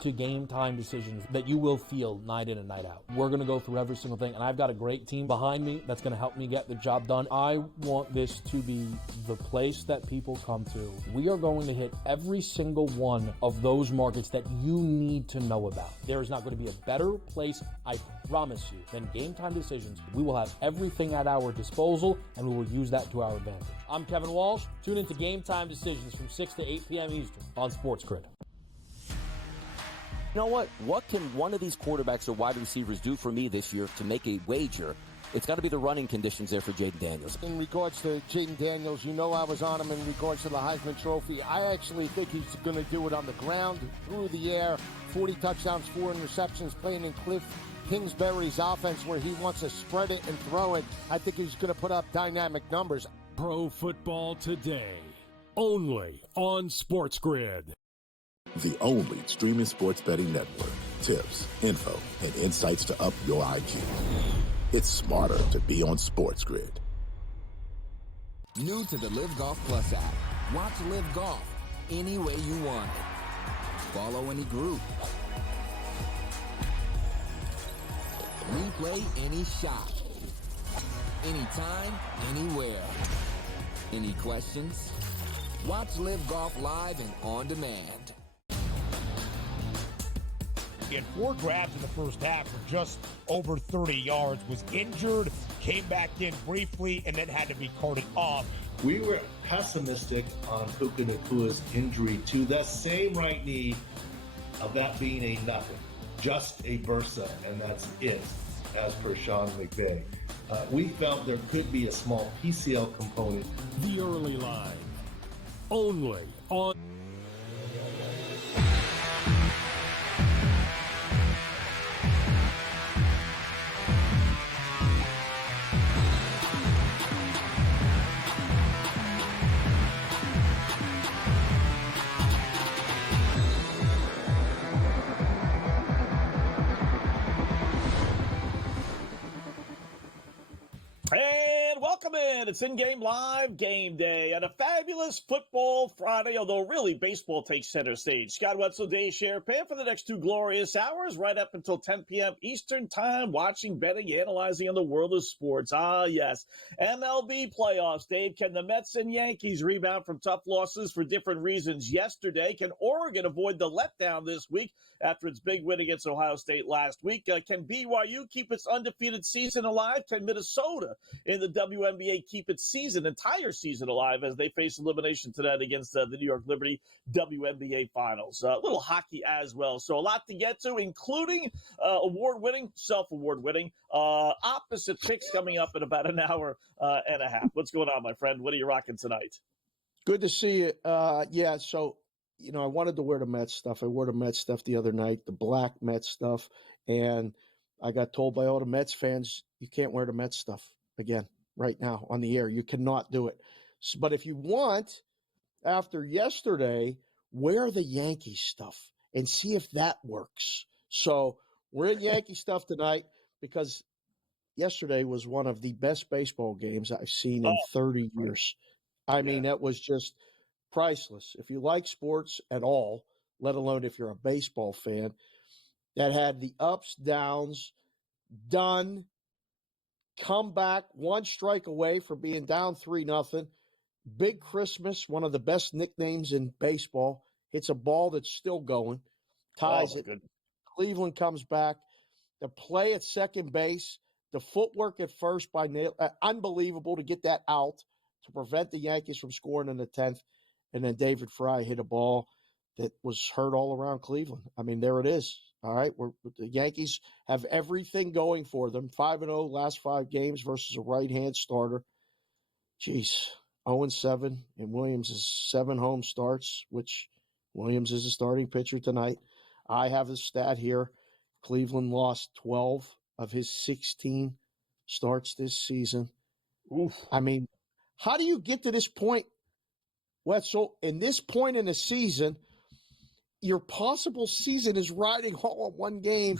to game time decisions that you will feel night in and night out. We're going to go through every single thing, and I've got a great team behind me that's going to help me get the job done. I want this to be the place that people come to. We are going to hit every single one of those markets that you need to know about. There is not going to be a better place, I promise you, than Game Time Decisions. We will have everything at our disposal, and we will use that to our advantage. I'm Kevin Walsh. Tune into Game Time Decisions from 6 to 8 p.m. Eastern on SportsGrid. You know what? What can one of these quarterbacks or wide receivers do for me this year to make a wager? It's got to be the running conditions there for Jaden Daniels. In regards to Jaden Daniels, you know I was on him in regards to the Heisman Trophy. I actually think he's going to do it on the ground, through the air, 40 touchdowns, 4 interceptions, playing in Cliff Kingsbury's offense where he wants to spread it and throw it. I think he's going to put up dynamic numbers. Pro Football Today, only on SportsGrid. The only streaming sports betting network. Tips, info, and insights to up your IQ. It's smarter to be on SportsGrid. New to the Live Golf Plus app. Watch Live Golf any way you want it. Follow any group. Replay any shot. Anytime, anywhere. Any questions? Watch Live Golf live and on demand. He had 4 grabs in the first half for just over 30 yards, was injured, came back in briefly, and then had to be carted off. We were pessimistic on Puka Nakua's injury to the same right knee, of that being a nothing, just a bursa, and that's it, as per Sean McVay. We felt there could be a small PCL component. The early line, only on... And welcome in. It's InGame Live Game Day and a fabulous football Friday, although really baseball takes center stage. Scott Wetzel, Dave Sharapan for the next 2 glorious hours, right up until 10 p.m. Eastern Time, watching, betting, analyzing on the world of sports. Ah, yes. MLB playoffs, Dave. Can the Mets and Yankees rebound from tough losses for different reasons yesterday? Can Oregon avoid the letdown this week after its big win against Ohio State last week? Can BYU keep its undefeated season alive? Can Minnesota in the WNBA keep its entire season alive as they face elimination tonight against the New York Liberty WNBA Finals? A little hockey as well. So a lot to get to, including award-winning, self-award-winning, opposite picks coming up in about an hour and a half. What's going on, my friend? What are you rocking tonight? Good to see you. Yeah, so, you know, I wanted to wear the Mets stuff. I wore the Mets stuff the other night, the black Mets stuff, and I got told by all the Mets fans, you can't wear the Mets stuff again right now on the air. You cannot do it. But if you want, after yesterday, wear the Yankee stuff and see if that works. So we're in Yankee stuff tonight because yesterday was one of the best baseball games I've seen in 30 years. I mean, that was just priceless. If you like sports at all, let alone if you're a baseball fan, that had the ups, downs, done, come back, 1 strike away from being down 3-0. Big Christmas, one of the best nicknames in baseball. Hits a ball that's still going, ties it. Good. Cleveland comes back. The play at second base, the footwork at first by Nail, unbelievable to get that out to prevent the Yankees from scoring in the 10th. And then David Fry hit a ball that was heard all around Cleveland. I mean, there it is. All right, the Yankees have everything going for them. 5-0 last 5 games versus a right-hand starter. Jeez, 0-7, and Williams has 7 home starts, which Williams is a starting pitcher tonight. I have the stat here. Cleveland lost 12 of his 16 starts this season. Oof. I mean, how do you get to this point, Wetzel? In this point in the season, your possible season is riding all on one game.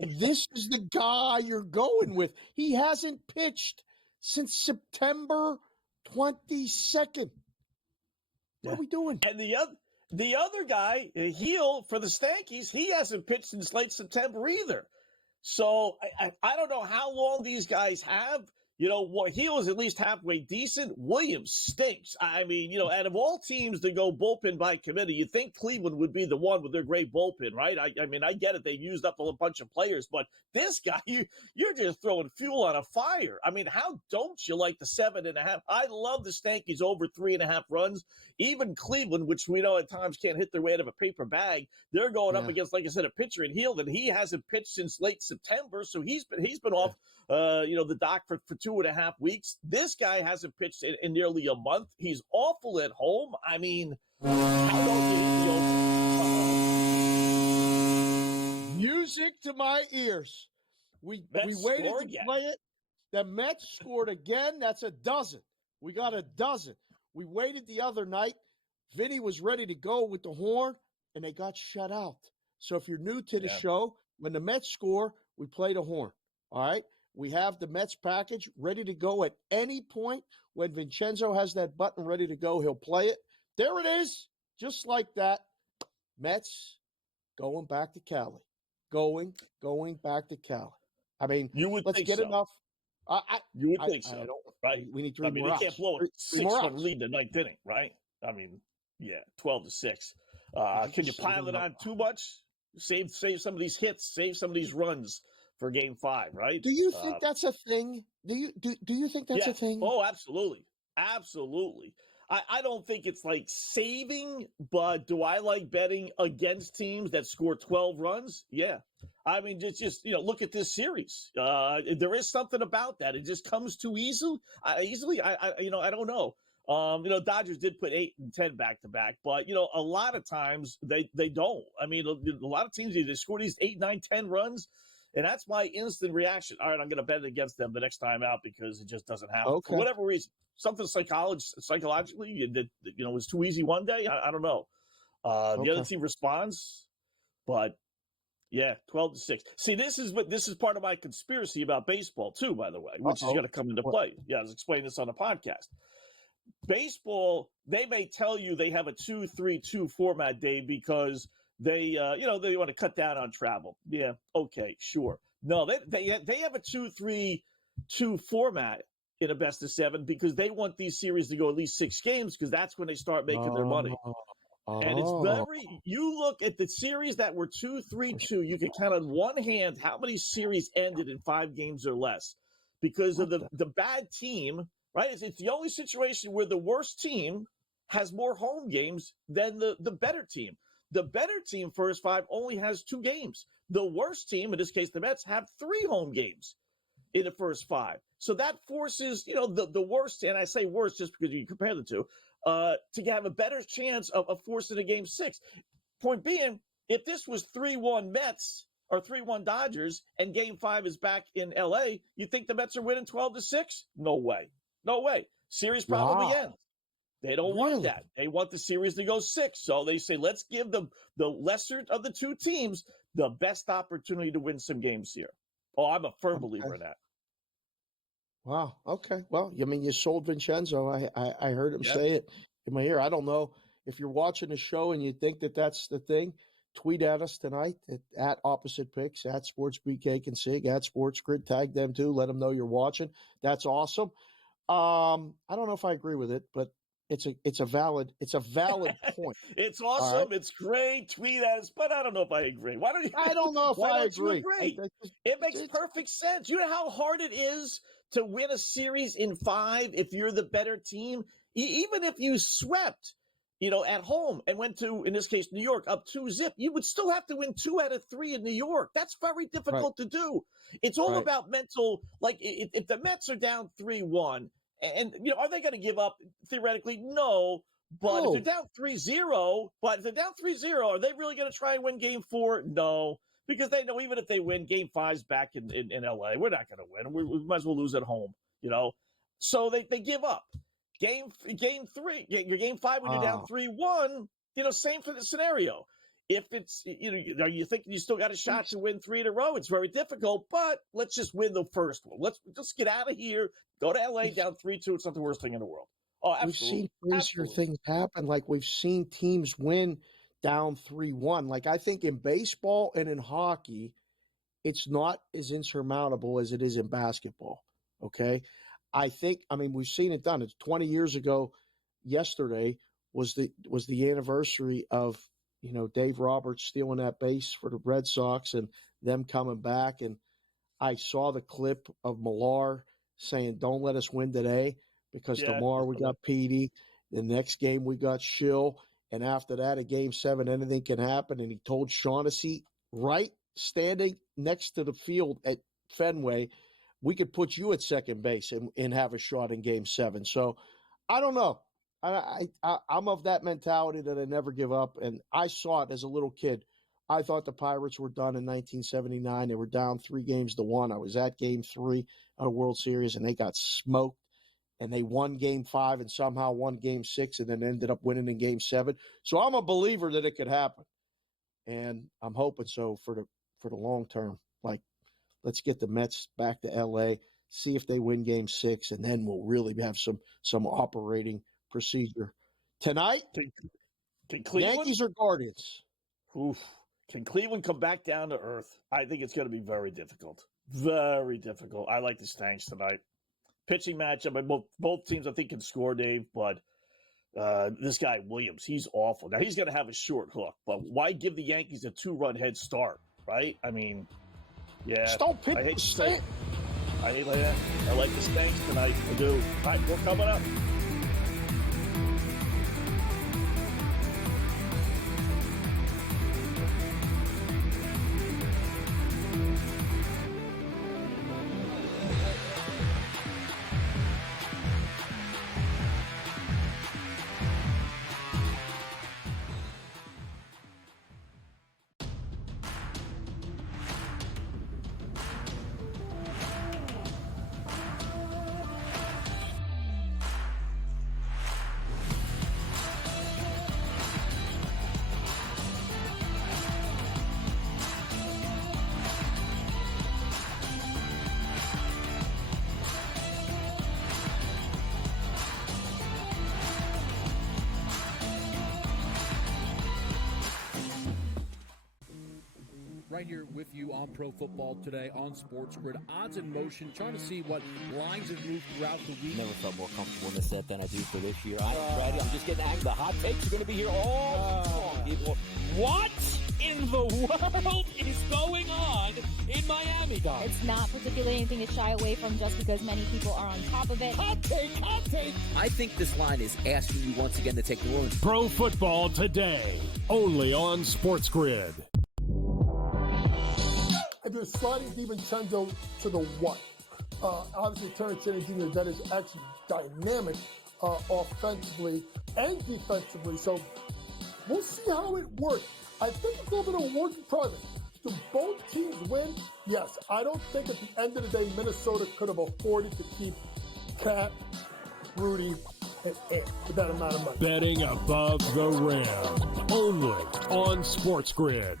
This is the guy you're going with. He hasn't pitched since September 22nd. What are we doing? And the the other guy, Heel for the Stankies, he hasn't pitched since late September either. So I don't know how long these guys have. Heel is at least halfway decent. Williams stinks. I mean, out of all teams that go bullpen by committee, you'd think Cleveland would be the one with their great bullpen, right? I mean, I get it. They've used up a bunch of players, but this guy, you're just throwing fuel on a fire. I mean, how don't you like the 7.5? I love the Stankies over 3.5 runs. Even Cleveland, which we know at times can't hit their way out of a paper bag, they're going up against, like I said, a pitcher in Heel that he hasn't pitched since late September. So he's been off, the dock for 2.5 weeks. This guy hasn't pitched in nearly a month. He's awful at home. I mean, how don't you hit the open? Music to my ears. We waited to play it. The Mets scored again. That's a dozen. We got a dozen. We waited the other night. Vinny was ready to go with the horn, and they got shut out. So if you're new to the show, when the Mets score, we play the horn. All right? We have the Mets package ready to go at any point. When Vincenzo has that button ready to go, he'll play it. There it is, just like that. Mets going back to Cali. Going back to Cali. I mean, let's get enough. You would think so, right? We need three more outs. You can't blow a 6-1 lead in the ninth inning, right? I mean, 12-6. Can you pile it on too much? Save some of these hits. Save some of these runs for Game 5, right? Do you think that's a thing? Do you think that's a thing? Oh, absolutely. I don't think it's like saving, but do I like betting against teams that score 12 runs? Yeah. I mean, just look at this series. There is something about that. It just comes too easily. I don't know. Dodgers did put 8 and 10 back to back, but a lot of times they don't. I mean, a lot of teams they score these 8, 9, 10 runs. And that's my instant reaction. All right, I'm going to bet against them the next time out because it just doesn't happen. Okay. For whatever reason. Something psychologically that was too easy one day. I don't know. The other team responds, but 12-6. See, this is part of my conspiracy about baseball too, by the way, which is going to come into play. Yeah, I was explaining this on the podcast. Baseball, they may tell you they have a 2-3-2 format, Dave, because they want to cut down on travel. Yeah, okay, sure. No, they have a 2-3-2 format in a best of 7 because they want these series to go at least 6 games because that's when they start making their money. And it's you look at the series that were 2-3-2, you can count on one hand how many series ended in 5 games or less because of the bad team, right? It's the only situation where the worst team has more home games than the better team. The better team, first 5, only has 2 games. The worst team, in this case the Mets, have 3 home games in the first 5. So that forces, the worst, and I say worst just because you compare the two, to have a better chance of forcing a Game 6. Point being, if this was 3-1 Mets or 3-1 Dodgers and Game 5 is back in L.A., you think the Mets are winning 12-6? No way. Series probably ends. They don't want that. They want the series to go 6. So they say, let's give the lesser of the 2 teams the best opportunity to win some games here. Oh, I'm a firm believer in that. Wow. Okay. Well, I mean, you sold Vincenzo. I heard him say it in my ear. I don't know if you're watching the show and you think that that's the thing. Tweet at us tonight at Opposite Picks, at SportsGrid Cake and Sig, at SportsGrid. Tag them too. Let them know you're watching. That's awesome. I don't know if I agree with it, but it's a valid point. It's awesome. Right. It's great. Tweet at us, but I don't know if I agree. Why don't you? I don't know if I agree. It makes perfect sense. You know how hard it is to win a series in 5 if you're the better team, even if you swept, at home and went to, in this case, New York up 2-0, you would still have to win 2 out of 3 in New York. That's very difficult to do. It's all about mental. Like if the Mets are down 3-1. And, are they going to give up? Theoretically, no. But if they're down 3-0, are they really going to try and win Game 4? No. Because they know even if they win, Game 5's back in L.A., we're not going to win. We might as well lose at home, So they give up. Game 3, your Game 5 when you're down 3-1, same for the scenario. If it's, are you thinking you still got a shot to win 3 in a row? It's very difficult, but let's just win the first one. Let's get out of here. Go to L.A. down 3-2. It's not the worst thing in the world. Oh, we've seen absolutely. crazier things happen. Like we've seen teams win down 3-1. Like I think in baseball and in hockey, it's not as insurmountable as it is in basketball. Okay. I mean, we've seen it done. It's 20 years ago. Yesterday was the anniversary of, Dave Roberts stealing that base for the Red Sox and them coming back. And I saw the clip of Millar saying, "Don't let us win today," because tomorrow we got Petey. The next game we got Schill. And after that, a game 7, anything can happen. And he told Shaughnessy, right standing next to the field at Fenway, we could put you at second base and have a shot in game 7. So I don't know. I'm of that mentality that I never give up. And I saw it as a little kid. I thought the Pirates were done in 1979. They were down 3-1. I was at game 3 of the World Series, and they got smoked. And they won game 5 and somehow won game 6 and then ended up winning in game 7. So I'm a believer that it could happen. And I'm hoping so for the long term. Like, let's get the Mets back to L.A., see if they win game 6, and then we'll really have some operating procedure. Tonight, can Cleveland? Yankees or Guardians? Oof. Can Cleveland come back down to earth? I think it's going to be very difficult. Very difficult. I like the Stanks tonight. Pitching matchup. Both teams, I think, can score, Dave, but this guy, Williams, he's awful. Now, he's going to have a short hook, but why give the Yankees a 2-run head start, right? I mean, yeah. Stop pitching. I hate to say it. I like the Stanks tonight. I do. All right, we're coming up. Right here with you on Pro Football Today on SportsGrid. Odds in motion, trying to see what lines have moved throughout the week. Never felt more comfortable in this set than I do for this year. I'm ready. I'm just getting angry. The hot takes are going to be here all long, people. What in the world is going on in Miami, guys? It's not particularly anything to shy away from just because many people are on top of it. Hot take, hot take. I think this line is asking you once again to take New Orleans. Pro Football Today, only on SportsGrid. If you're sliding DiVincenzo to the what? Obviously, Terrence Jr., that is actually dynamic offensively and defensively. So we'll see how it works. I think it's a little bit of a work in progress. Do both teams win? Yes. I don't think at the end of the day, Minnesota could have afforded to keep Cat, Rudy, and Ant with that amount of money. Betting above the rim, only on SportsGrid.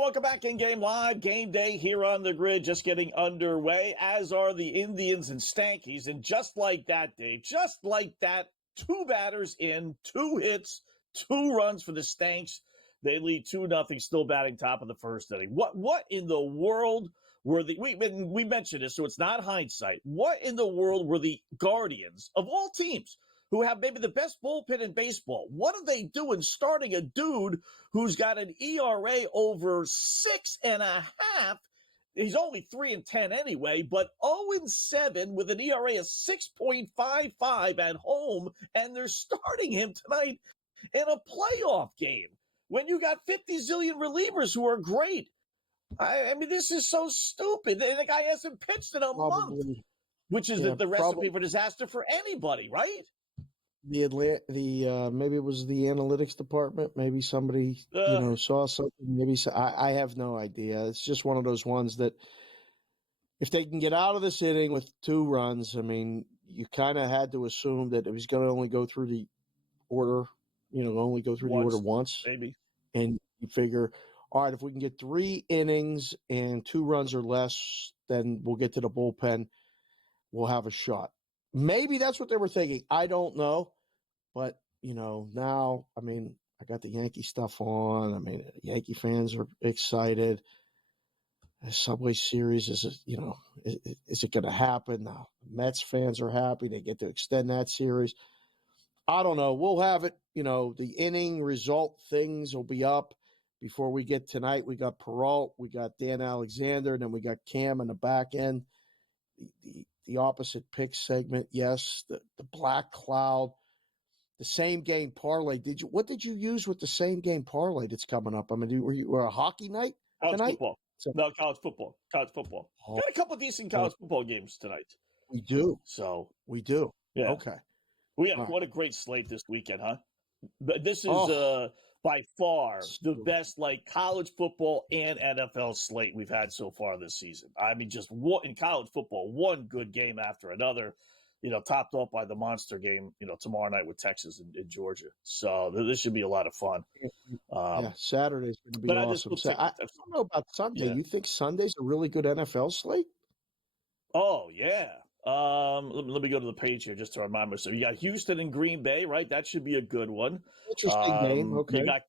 Welcome back, InGame Live. Game day here on the grid, just getting underway, as are the Indians and Stankies. And just like that, Dave, just like that, 2 batters in, 2 hits, 2 runs for the Stanks. They lead 2-0, still batting top of the first inning. What in the world were we mentioned this, so it's not hindsight. What in the world were the Guardians, of all teams, who have maybe the best bullpen in baseball? What are they doing starting a dude who's got an ERA over 6.5 he's only 3-10 anyway, but 0-7 with an ERA of 6.55 at home, and they're starting him tonight in a playoff game when you got 50 zillion relievers who are great. I mean, this is so stupid. The guy hasn't pitched in a month, which is the recipe for disaster for anybody, right? The maybe it was the analytics department. Maybe somebody saw something. Maybe I have no idea. It's just one of those ones that if they can get out of this inning with 2 runs, I mean, you kind of had to assume that if he's going to only go through the order, the order once, maybe, and you figure, all right, if we can get 3 innings and 2 runs or less, then we'll get to the bullpen. We'll have a shot. Maybe that's what they were thinking. I don't know. But, now, I mean, I got the Yankee stuff on. I mean, Yankee fans are excited. The Subway Series, is it going to happen? No. Mets fans are happy. They get to extend that series. I don't know. We'll have it, the inning result things will be up before we get tonight. We got Peralt, we got Dan Alexander, and then we got Cam in the back end. The opposite pick segment, yes. The Black Cloud. The same game parlay. What did you use with the same game parlay that's coming up? I mean, were you a hockey night tonight? College football. College football. Got a couple of decent college football games tonight. We do. So we do. Yeah. Okay. What a great slate this weekend, huh? But this is by far the best college football and NFL slate we've had so far this season. I mean, just in college football, one good game after another. Topped off by the monster game, tomorrow night with Texas and Georgia. So this should be a lot of fun. Saturday's going to be awesome. I don't know about Sunday. Yeah. You think Sunday's a really good NFL slate? Oh, yeah. Let me go to the page here just to remind myself. You got Houston and Green Bay, right? That should be a good one. Interesting game. Okay. You got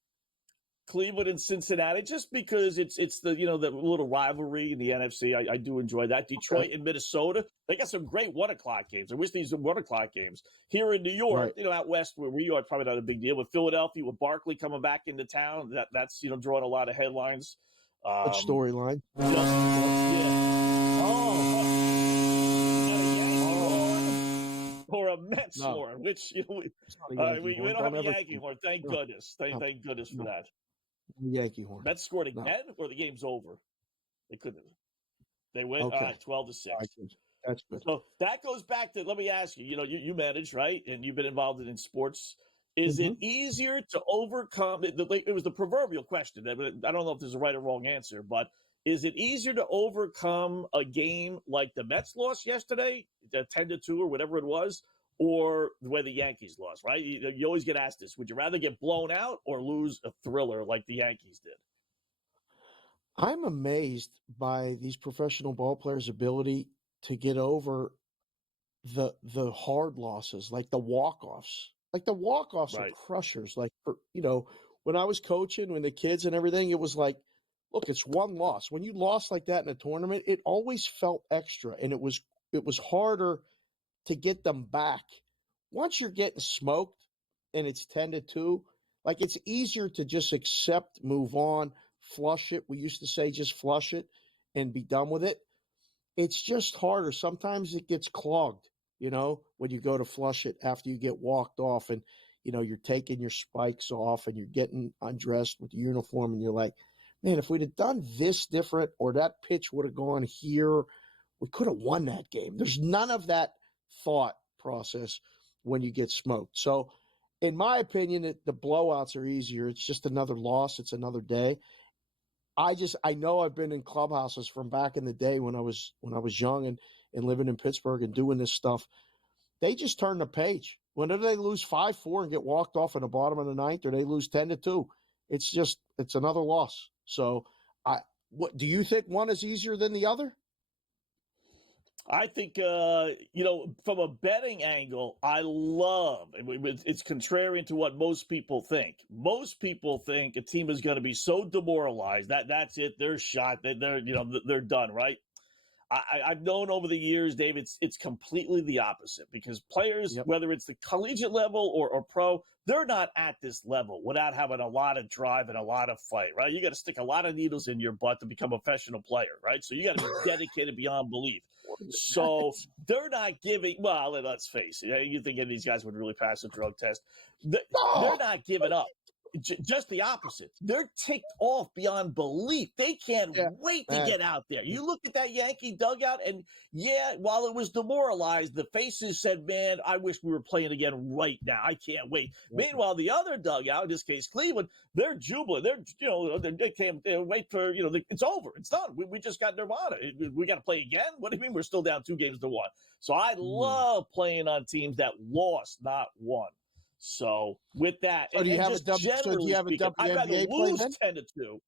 Cleveland and Cincinnati, just because it's the the little rivalry in the NFC. I do enjoy that. Detroit and Minnesota, they got some great 1:00 games. I wish these were 1:00 games here in New York. Right. Out west where we are, probably not a big deal. With Philadelphia, with Barkley coming back into town, that's drawing a lot of headlines. Good storyline. Or a Mets horn, which we don't have a Yankee horn. Thank goodness. Thank goodness for that. Yankee horn. Mets scored again, or the game's over? They couldn't. They went 12-6. That's good. So that goes back to, let me ask you. You manage, right, and you've been involved in sports. Is it easier to overcome? It was the proverbial question. I don't know if there's a right or wrong answer, but is it easier to overcome a game like the Mets lost yesterday, 10-2 or whatever it was, or the way the Yankees lost, right? You always get asked this. Would you rather get blown out or lose a thriller like the Yankees did? I'm amazed by these professional ball players' ability to get over the hard losses, like the walk-offs. Like the walk-offs are crushers. Like, when I was coaching, when the kids and everything, it was like, look, it's one loss. When you lost like that in a tournament, it always felt extra, and it was harder to get them back. Once you're getting smoked and it's 10-2, like it's easier to just accept, move on, flush it. We used to say just flush it and be done with it. It's just harder. Sometimes it gets clogged, when you go to flush it after you get walked off and, you're taking your spikes off and you're getting undressed with the uniform and you're like, man, if we'd have done this different or that pitch would have gone here, we could have won that game. There's none of that thought process when you get smoked. So in my opinion, the blowouts are easier. It's just another loss. It's another day. I know I've been in clubhouses from back in the day when I was young and living in Pittsburgh and doing this stuff. They just turn the page. Whenever they lose 5-4 and get walked off in the bottom of the ninth, or they lose 10-2, it's another loss. So what do you think one is easier than the other? I think, from a betting angle, it's contrarian to what most people think. Most people think a team is going to be so demoralized that's it. They're shot. They're done, right? I've known over the years, Dave, it's completely the opposite because players, whether it's the collegiate level or pro, they're not at this level without having a lot of drive and a lot of fight, right? You got to stick a lot of needles in your butt to become a professional player, right? So you got to be dedicated beyond belief. So they're not giving, well, let's face it. You think any of these guys would really pass a drug test. They're not giving up. Just the opposite. They're ticked off beyond belief. They can't wait to get out there. You look at that Yankee dugout, and while it was demoralized, the faces said, man, I wish we were playing again right now. I can't wait. Meanwhile, the other dugout, in this case, Cleveland, they're jubilant. They can't wait for, it's over. It's done. We just got Nirvana. We got to play again? What do you mean we're still down 2-1? So I love playing on teams that lost, not won. So with that, do you have a WNBA I'd rather play lose then? 10-2.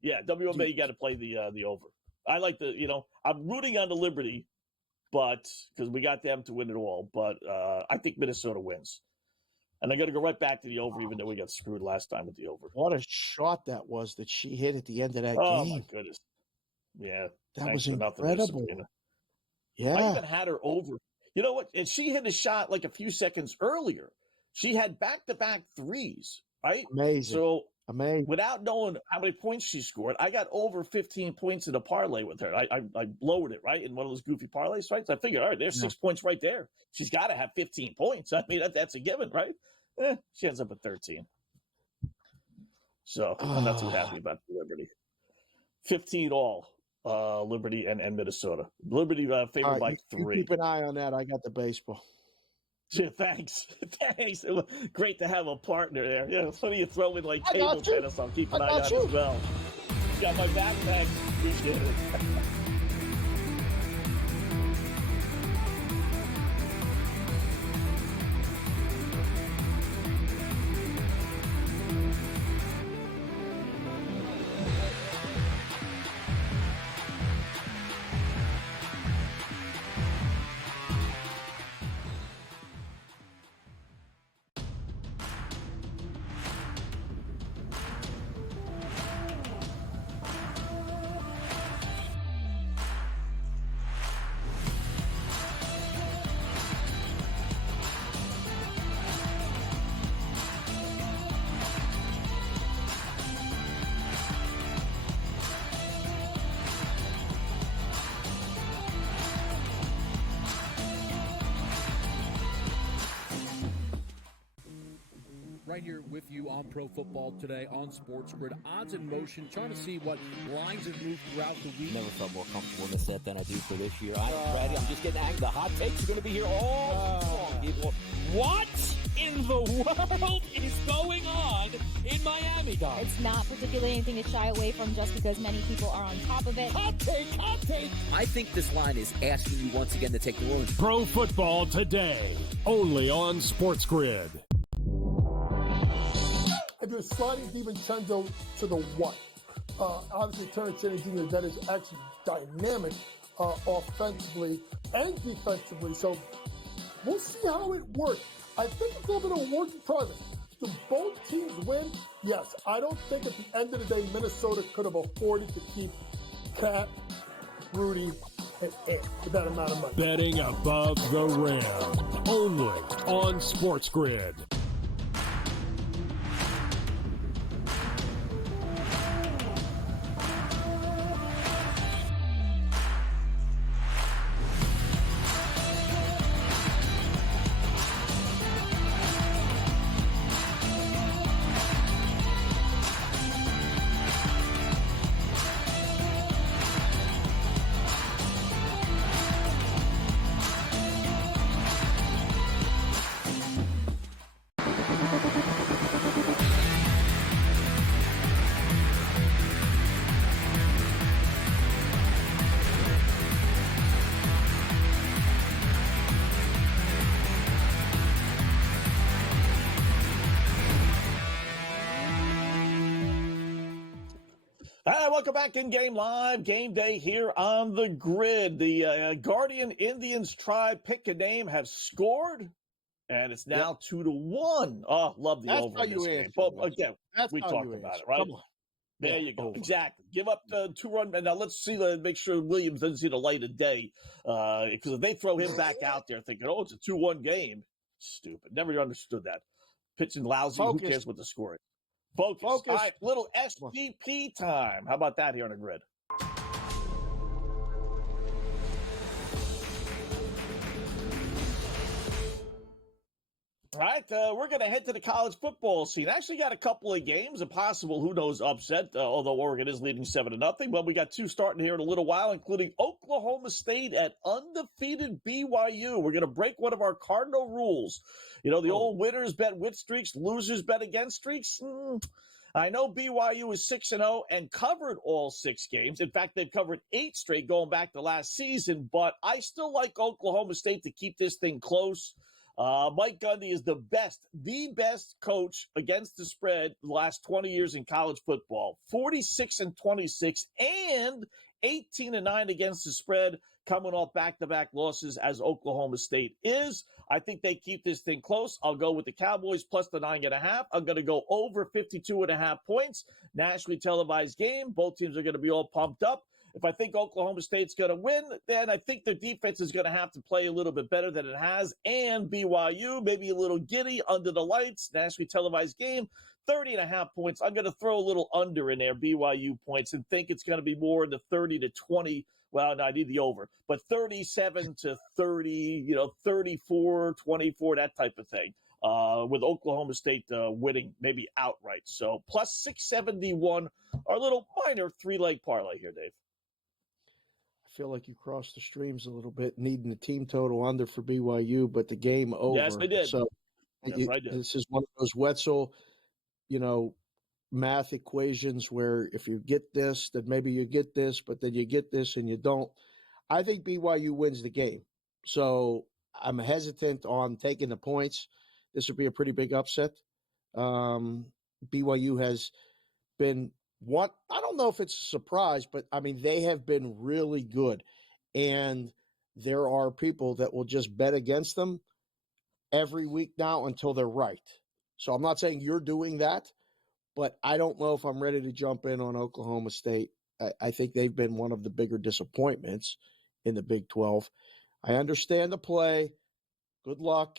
Yeah, WNBA, you got to play the over. I like I'm rooting on the Liberty, but because we got them to win it all. But I think Minnesota wins, and I'm going to go right back to the over, even though we got screwed last time with the over. What a shot that was that she hit at the end of that game! Oh my goodness, yeah, that was incredible. Yeah, I even had her over. You know what? And she hit a shot like a few seconds earlier. She had back-to-back threes, right? Amazing. So amazing. Without knowing how many points she scored, I got over 15 points in a parlay with her. I lowered it, right, in one of those goofy parlays, right? So I figured, all right, there's 6 points right there. She's got to have 15 points. I mean, that's a given, right? She ends up at 13. So I'm not too happy about the Liberty. 15 all. Liberty and Minnesota. Liberty favored by 3. You keep an eye on that. I got the baseball. Yeah, thanks. Great to have a partner there. Yeah, it's funny you throw in like table tennis. I'll keep an eye on as well. You got my back, thanks. Appreciate it. Right here with you on Pro Football Today on SportsGrid. Odds in motion, trying to see what lines have moved throughout the week. Never felt more comfortable in the set than I do for this year. I'm ready. I'm just getting angry. The hot takes are going to be here all long, people. What in the world is going on in Miami, guys? It's not particularly anything to shy away from just because many people are on top of it. Hot take, hot take. I think this line is asking you once again to take the room. Pro Football Today, only on SportsGrid. If you're sliding DiVincenzo to the what? Obviously, Terrence Jr., that is actually dynamic offensively and defensively. So we'll see how it works. I think it's a little bit of a work in progress. Do both teams win? Yes. I don't think at the end of the day, Minnesota could have afforded to keep Cat, Rudy, and Ant with that amount of money. Betting above the rim, only on SportsGrid. Welcome back InGame Live, game day here on the grid. The Guardian Indians tribe, pick a name, have scored, and it's now 2-1. Oh, love the over in this game. But again, we talked about it, right? There you go. Over. Exactly. Give up the 2-run. Now let's make sure Williams doesn't see the light of day. Because if they throw him back out there thinking, it's a 2-1 game, stupid. Never understood that. Pitching lousy. Focus. Who cares what the score is? Focus. All right, little SGP time. How about that here on the grid? All right, we're going to head to the college football scene. Actually got a couple of games, a possible, who knows, upset, although Oregon is leading 7-0. But we got two starting here in a little while, including Oklahoma State at undefeated BYU. We're going to break one of our cardinal rules. The old winners bet with streaks, losers bet against streaks. I know BYU is 6-0 and covered all 6 games. In fact, they've covered 8 straight going back to last season. But I still like Oklahoma State to keep this thing close. Mike Gundy is the best coach against the spread the last 20 years in college football. 46-26 and 18-9 against the spread, coming off back-to-back losses as Oklahoma State is. I think they keep this thing close. I'll go with the Cowboys plus the 9.5. I'm going to go over 52.5 points. Nationally televised game. Both teams are going to be all pumped up. If I think Oklahoma State's going to win, then I think their defense is going to have to play a little bit better than it has. And BYU, maybe a little giddy under the lights, nationally televised game, 30.5 points. I'm going to throw a little under in there, BYU points, and think it's going to be more in the 30-20. Well, no, I need the over, but 37-30, 34-24, that type of thing. With Oklahoma State winning maybe outright. So plus 671, our little minor 3-leg parlay here, Dave. I feel like you crossed the streams a little bit, needing the team total under for BYU, but the game over. Yes, I did. So yes, I did. This is one of those Wetzel, math equations where if you get this, then maybe you get this, but then you get this and you don't. I think BYU wins the game. So I'm hesitant on taking the points. This would be a pretty big upset. BYU has been I don't know if it's a surprise, but they have been really good. And there are people that will just bet against them every week now until they're right. So I'm not saying you're doing that, but I don't know if I'm ready to jump in on Oklahoma State. I think they've been one of the bigger disappointments in the Big 12. I understand the play. Good luck.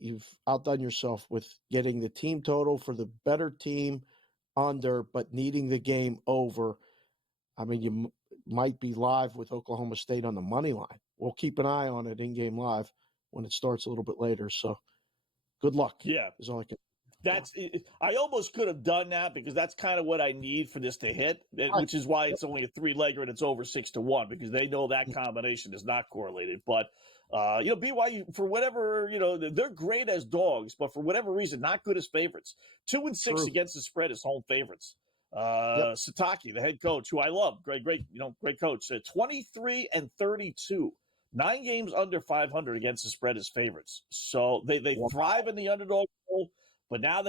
You've outdone yourself with getting the team total for the better team under, but needing the game over. You might be live with Oklahoma State on the money line. We'll keep an eye on it in-game live when it starts a little bit later. So good luck. Yeah. Is all I can. I almost could have done that because that's kind of what I need for this to hit, which is why it's only a 3-legger and it's over 6-1 because they know that combination is not correlated. But BYU, for whatever, they're great as dogs, but for whatever reason, not good as favorites. 2-6 against the spread as home favorites. Satake, the head coach, who I love, great coach, 23-32, 9 games under 500 against the spread as favorites. So they thrive in the underdog role, but now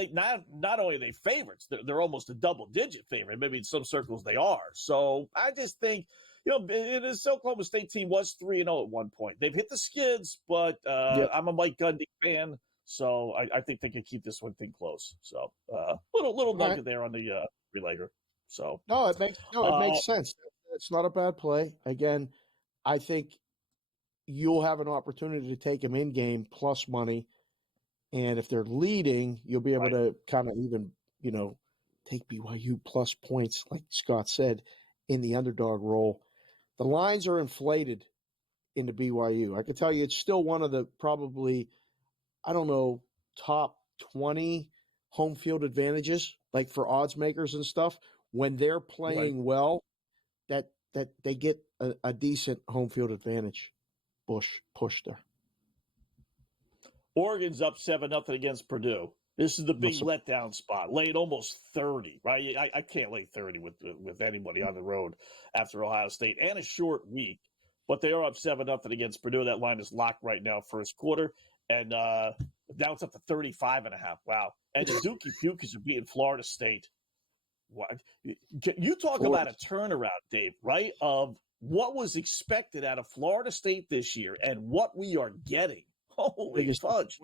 not only are they favorites, they're almost a double-digit favorite. Maybe in some circles they are. So I just think. This Oklahoma State team was 3-0 at one point. They've hit the skids, but I'm a Mike Gundy fan, so I think they can keep this one thing close. So little nugget there on the relayer. So it makes sense. It's not a bad play. Again, I think you'll have an opportunity to take them in game plus money, and if they're leading, you'll be able to kind of even take BYU plus points, like Scott said, in the underdog role. The lines are inflated into BYU. I can tell you it's still one of the probably, top 20 home field advantages, like for odds makers and stuff. When they're playing well, that they get a decent home field advantage. Push there. Oregon's up 7-0 against Purdue. This is the big letdown spot. Laid almost 30, right? I can't lay 30 with anybody on the road after Ohio State and a short week. But they are up 7-0 against Purdue. That line is locked right now, first quarter. And now it's up to 35.5. Wow. And the Dookie Pukes are beating Florida State. What? You talk about a turnaround, Dave, right? Of what was expected out of Florida State this year and what we are getting. Holy fudge.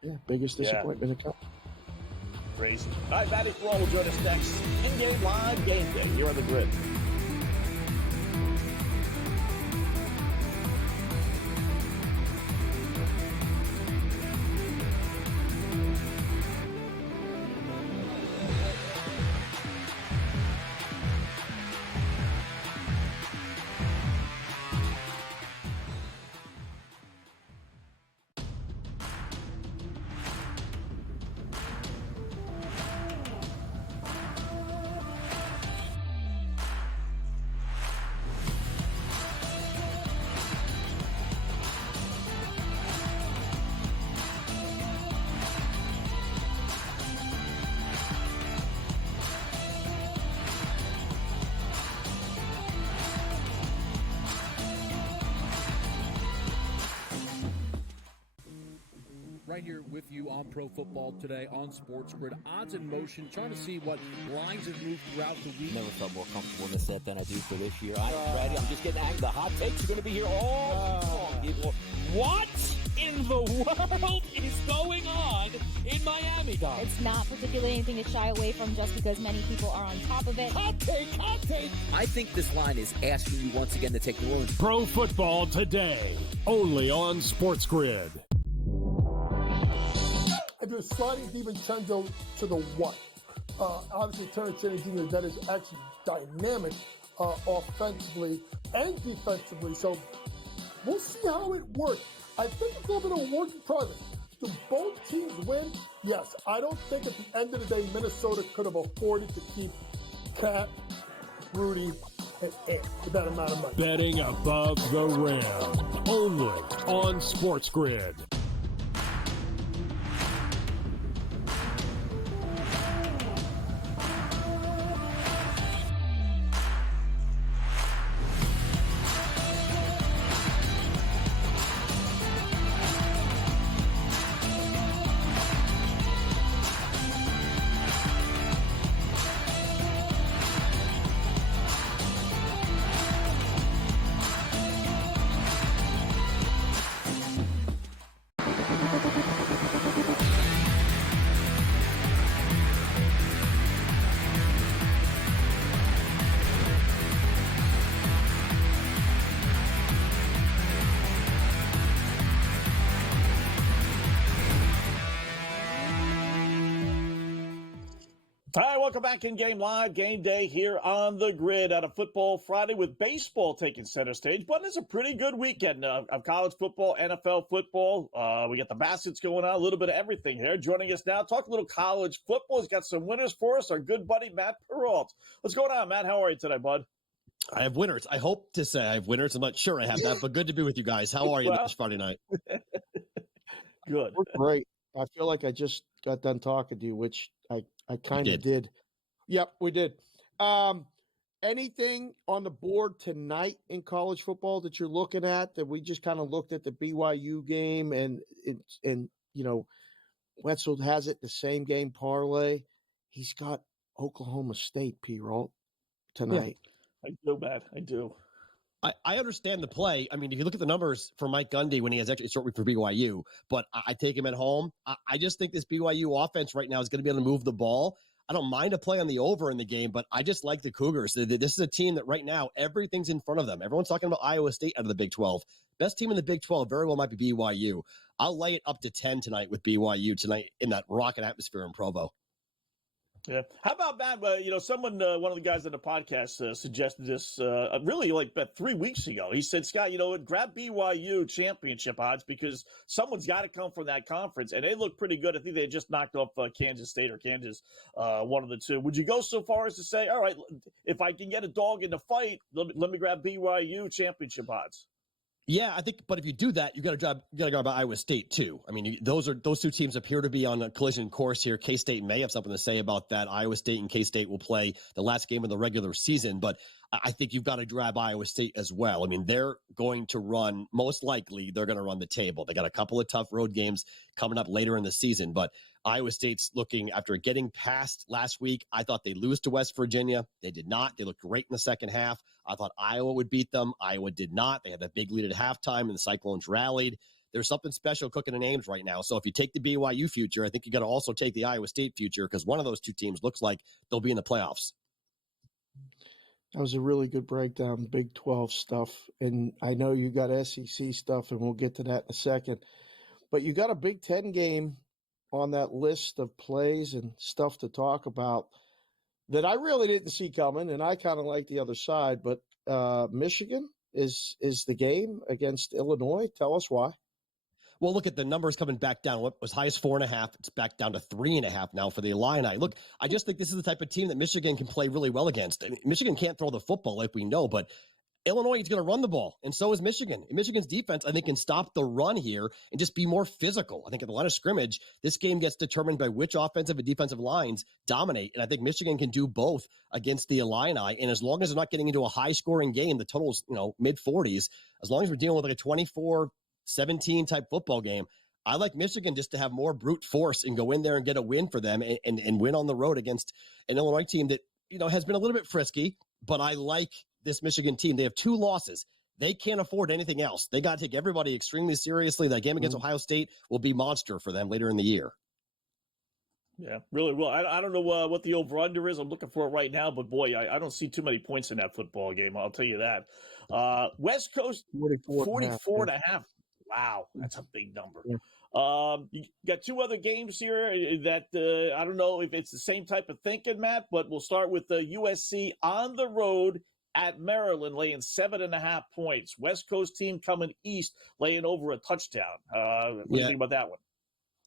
Yeah, biggest disappointment. crazy. All right, Matty Thrall will join us next. In-game live game day here on the Grid. Right here with you on Pro Football Today on SportsGrid. Odds in motion, trying to see what lines have moved throughout the week. Never felt more comfortable in this set than I do for this year. I'm ready. I'm just getting angry. The hot takes are going to be here all long. What in the world is going on in Miami, guys? It's not particularly anything to shy away from just because many people are on top of it. Hot take, hot take. I think this line is asking you once again to take the room. Pro Football Today, only on SportsGrid. And they're sliding DiVincenzo to the one. Obviously, Terrence Jr., that is actually dynamic offensively and defensively. So we'll see how it works. I think it's a little bit of a work in progress. Do both teams win? Yes. I don't think at the end of the day, Minnesota could have afforded to keep Cat, Rudy, and Ant with that amount of money. Betting above the rim, only on SportsGrid. All right, welcome back in Game Live, game day here on the Grid at a Football Friday with baseball taking center stage. But it's a pretty good weekend of college football, NFL football. We got the baskets going on, a little bit of everything here. Joining us now, talk a little college football. He's got some winners for us, our good buddy Matt Perrault. What's going on, Matt? How are you today, bud? I have winners. I hope to say I have winners. I'm not sure I have that, but good to be with you guys. How are you this Friday night? Good. We're great. I feel like I just got done talking to you, which I kind of did. Yep, we did. Anything on the board tonight in college football that you're looking at that we just kind of looked at the BYU game and you know, Wetzel has it the same game parlay. He's got Oklahoma State, P-Roll, tonight. Yeah, I do, Matt. I do. I understand the play. I mean, if you look at the numbers for Mike Gundy when he has extra short week for BYU, but I take him at home. I just think this BYU offense right now is going to be able to move the ball. I don't mind a play on the over in the game, but I just like the Cougars. This is a team that right now, everything's in front of them. Everyone's talking about Iowa State out of the Big 12. Best team in the Big 12 very well might be BYU. I'll lay it up to 10 tonight with BYU tonight in that rocking atmosphere in Provo. Yeah. How about that? Someone, one of the guys on the podcast suggested this really like about 3 weeks ago. He said, Scott, grab BYU championship odds because someone's got to come from that conference. And they look pretty good. I think they just knocked off Kansas State or Kansas, one of the two. Would you go so far as to say, all right, if I can get a dog in the fight, let me grab BYU championship odds? Yeah, I think, but if you do that, you got to grab Iowa State too. I mean, those two teams appear to be on a collision course here. K-State may have something to say about that. Iowa State and K-State will play the last game of the regular season, but I think you've got to grab Iowa State as well. I mean, they're going to run, most likely, they're going to run the table. They got a couple of tough road games coming up later in the season, but Iowa State's looking, after getting past last week, I thought they'd lose to West Virginia. They did not. They looked great in the second half. I thought Iowa would beat them. Iowa did not. They had that big lead at halftime, and the Cyclones rallied. there's something special cooking in Ames right now. So if you take the BYU future, I think you got to also take the Iowa State future, because one of those two teams looks like they'll be in the playoffs. That was a really good breakdown, Big 12 stuff. And I know you got SEC stuff, and we'll get to that in a second. But you got a Big 10 game on that list of plays and stuff to talk about that I really didn't see coming, and I kind of like the other side. But Michigan is the game against Illinois. Tell us why. Well, look at the numbers coming back down. What was high as 4.5? It's back down to 3.5 now for the Illini. Look, I just think this is the type of team that Michigan can play really well against. I mean, Michigan can't throw the football like we know, but Illinois is going to run the ball, and so is Michigan. And Michigan's defense, I think, can stop the run here and just be more physical. I think at the line of scrimmage, this game gets determined by which offensive and defensive lines dominate, and I think Michigan can do both against the Illini. And as long as they're not getting into a high-scoring game, the total's mid-40s, as long as we're dealing with like a 24-17 type football game, I like Michigan just to have more brute force and go in there and get a win for them and win on the road against an Illinois team that has been a little bit frisky, but I like this Michigan team. They have 2 losses. They can't afford anything else. They got to take everybody extremely seriously. That game against Ohio State will be monster for them later in the year. Yeah, really will. I don't know what the over-under is. I'm looking for it right now, but boy, I don't see too many points in that football game. I'll tell you that. West Coast, 44.5. Wow, that's a big number. Yeah. You got 2 other games here that I don't know if it's the same type of thinking, Matt, but we'll start with USC on the road at Maryland, laying 7.5 points. West Coast team coming east, laying over a touchdown. What do you think about that one?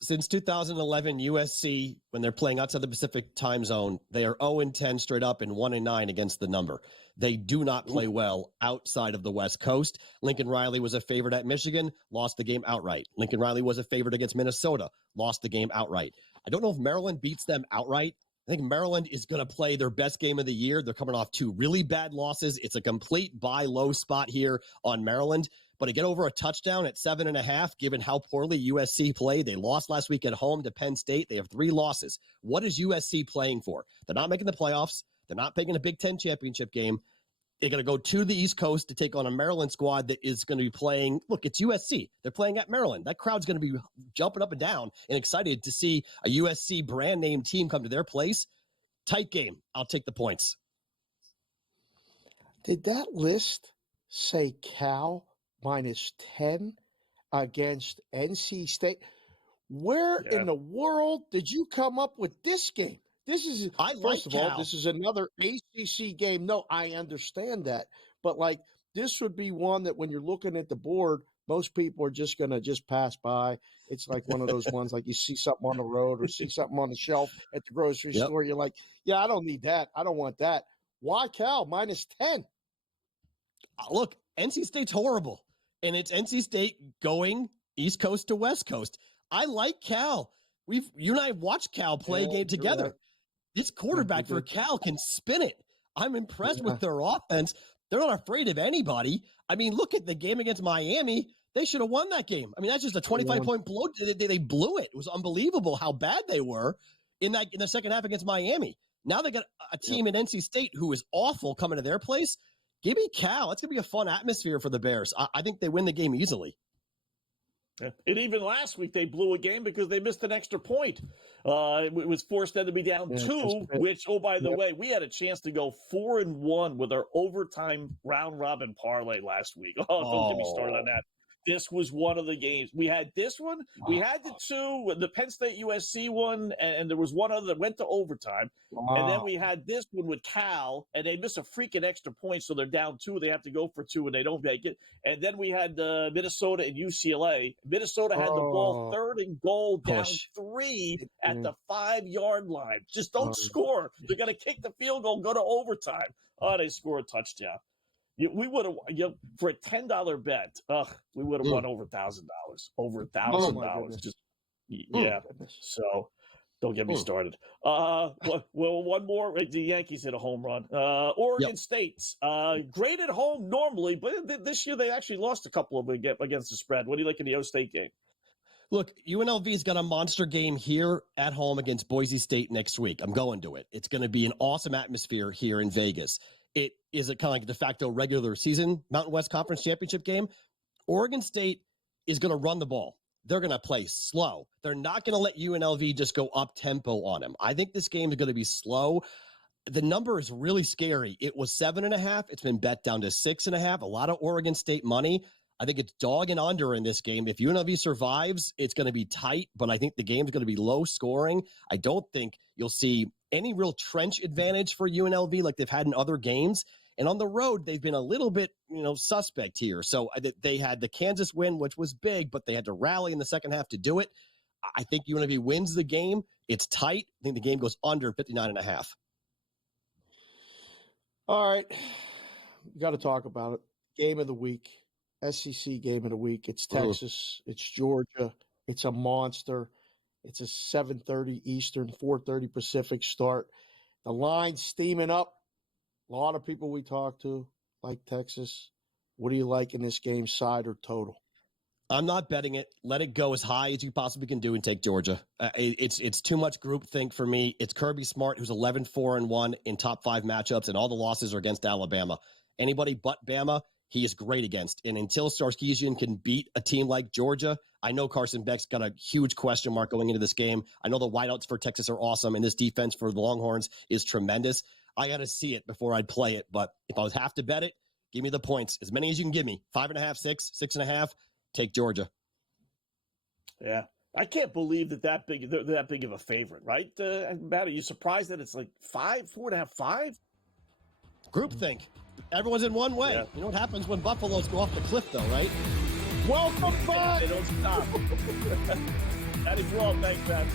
Since 2011, USC, when they're playing outside the Pacific time zone, they are 0-10 straight up and 1-9 against the number. They do not play well outside of the West Coast. Lincoln Riley was a favorite at Michigan, lost the game outright. Lincoln Riley was a favorite against Minnesota, lost the game outright. I don't know if Maryland beats them outright. I think Maryland is going to play their best game of the year. They're coming off 2 really bad losses. It's a complete buy low spot here on Maryland. But to get over a touchdown at 7.5, given how poorly USC played, they lost last week at home to Penn State. They have 3 losses. What is USC playing for? They're not making the playoffs. They're not making a Big Ten championship game. They're going to go to the East Coast to take on a Maryland squad that is going to be playing. Look, it's USC. They're playing at Maryland. That crowd's going to be jumping up and down and excited to see a USC brand name team come to their place. Tight game. I'll take the points. Did that list say Cal -10 against NC State? Where in the world did you come up with this game? This is, first of all, this is another ACC game. No, I understand that. But, this would be one that when you're looking at the board, most people are just going to just pass by. It's like one of those ones, like you see something on the road or see something on the shelf at the grocery store. You're like, yeah, I don't need that. I don't want that. Why Cal -10? Look, NC State's horrible. And it's NC State going East Coast to West Coast. I like Cal. You and I have watched Cal play a game together. Right. This quarterback for Cal can spin it. I'm impressed with their offense. They're not afraid of anybody. I mean, look at the game against Miami. They should have won that game. I mean, that's just a 25-point blow. They blew it. It was unbelievable how bad they were in the second half against Miami. Now they got a team in NC State who is awful coming to their place. Give me Cal. It's going to be a fun atmosphere for the Bears. I think they win the game easily. And even last week, they blew a game because they missed an extra point. It was forced them to be down 2, which, oh, by the way, we had a chance to go 4-1 with our overtime round-robin parlay last week. Oh, don't get me started on that. This was one of the games. We had this one. We had the 2, the Penn State USC one, and there was one other that went to overtime. And then we had this one with Cal, and they miss a freaking extra point, so they're down 2. They have to go for 2, and they don't make it. And then we had Minnesota and UCLA. Minnesota had the ball 3rd and goal down 3 at the 5-yard line. Just don't score. They're going to kick the field goal, go to overtime. Oh, they score a touchdown. We would have, for a $10 bet, we would have won over $1,000. Over $1,000. Just So don't get me started. Well, one more. The Yankees hit a home run. Oregon State's great at home normally, but this year they actually lost a couple of them against the spread. What do you like in the O State game? Look, UNLV's got a monster game here at home against Boise State next week. I'm going to it. It's going to be an awesome atmosphere here in Vegas. It is a kind of like de facto regular season Mountain West Conference championship game. Oregon State is going to run the ball. They're going to play slow. They're not going to let UNLV just go up tempo on him. I think this game is going to be slow. The number is really scary. It was 7.5. It's been bet down to 6.5. A lot of Oregon State money. I think it's dog and under in this game. If UNLV survives, it's going to be tight, but I think the game is going to be low scoring. I don't think you'll see any real trench advantage for UNLV like they've had in other games. And on the road, they've been a little bit, suspect here. So they had the Kansas win, which was big, but they had to rally in the second half to do it. I think UNLV wins the game. It's tight. I think the game goes under 59.5. All right. We got to talk about it. Game of the week. SEC game of the week. It's Texas. It's Georgia. It's a monster. It's a 7:30 Eastern, 4:30 Pacific start. The line's steaming up. A lot of people we talk to like Texas. What do you like in this game, side or total? I'm not betting it. Let it go as high as you possibly can do and take Georgia. It's too much groupthink for me. It's Kirby Smart, who's 11-4-1 in top 5 matchups, and all the losses are against Alabama. Anybody but Bama, he is great against. And until Sarkisian can beat a team like Georgia, I know Carson Beck's got a huge question mark going into this game. I know the wideouts for Texas are awesome, and this defense for the Longhorns is tremendous. I got to see it before I'd play it. But if I would have to bet it, give me the points. As many as you can give me. 5.5, 6, 6.5. Take Georgia. Yeah. I can't believe that big of a favorite, right? Matt, are you surprised that it's like 4.5, 5? Groupthink. Everyone's in one way. Yeah. You know what happens when Buffaloes go off the cliff, though, right? Welcome back. They don't stop. Daddy Brawl, thanks, man.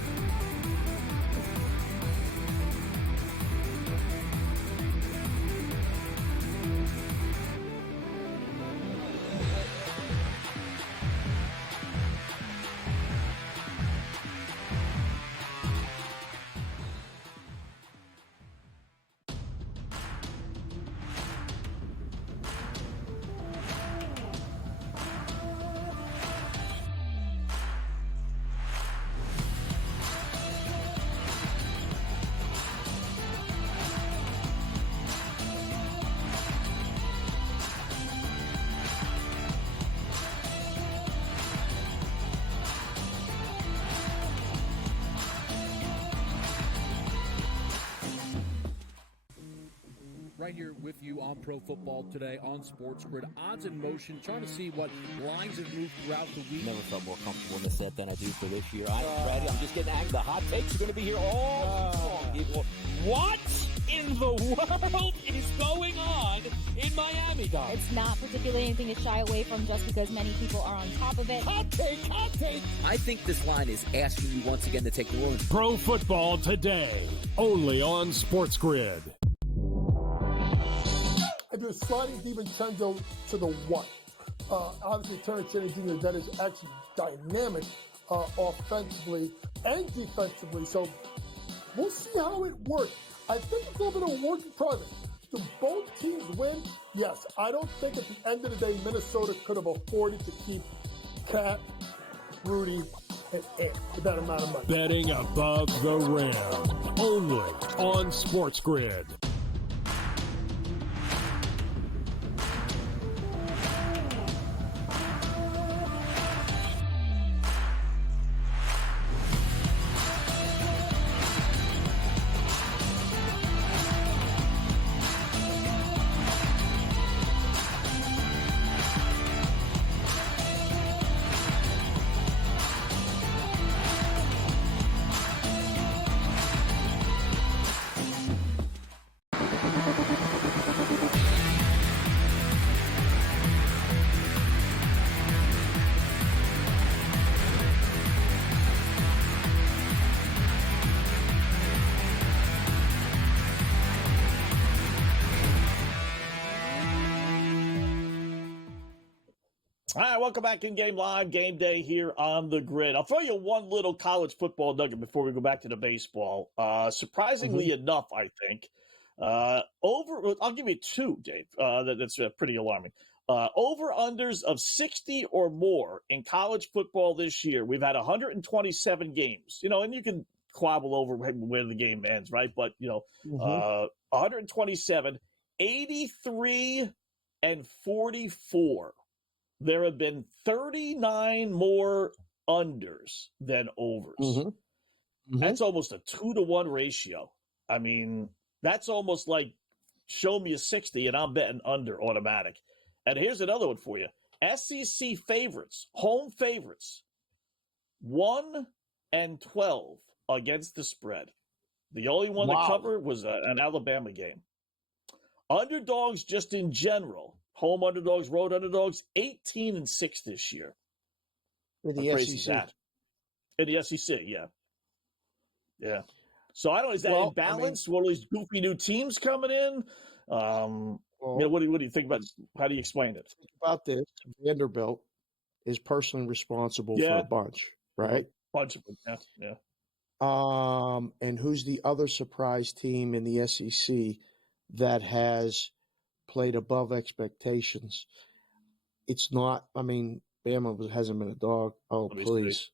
Right here with you on Pro Football Today on SportsGrid. Odds in motion, trying to see what lines have moved throughout the week. Never felt more comfortable in this set than I do for this year. I'm ready. I'm just getting angry. The hot takes are going to be here all long. What in the world is going on in Miami, guys? It's not particularly anything to shy away from just because many people are on top of it. Hot take, hot take. I think this line is asking you once again to take the room. Pro Football Today, only on SportsGrid. If you're sliding DiVincenzo to the what? Obviously, Terrence Jr., that is actually dynamic offensively and defensively. So we'll see how it works. I think it's a little bit of a work in progress. Do both teams win? Yes. I don't think at the end of the day, Minnesota could have afforded to keep Cat, Rudy, and Ant with that amount of money. Betting above the rim, only on SportsGrid. All right, welcome back In-Game Live, game day here on the grid. I'll throw you one little college football nugget before we go back to the baseball. Surprisingly enough, I think, I'll give you two, Dave. That's pretty alarming. Over-unders of 60 or more in college football this year. We've had 127 games, and you can quabble over where the game ends, right? But, 127, 83 and 44 there have been 39 more unders than overs. Mm-hmm. Mm-hmm. That's almost a 2-to-1 ratio. I mean, that's almost like show me a 60 and I'm betting under automatic. And here's another one for you. SEC favorites, home favorites, 1-12 against the spread. The only one to cover was an Alabama game. Underdogs just in general, home underdogs, road underdogs, 18-6 this year. In the How crazy is SEC. that? In the SEC, yeah. Yeah. So I don't know, is that imbalance? What are these goofy new teams coming in? What do you think about how do you explain it? Think about this. Vanderbilt is personally responsible for a bunch, right? Bunch of them, yeah. And who's the other surprise team in the SEC that has played above expectations? It's not, Bama hasn't been a dog. Oh, please,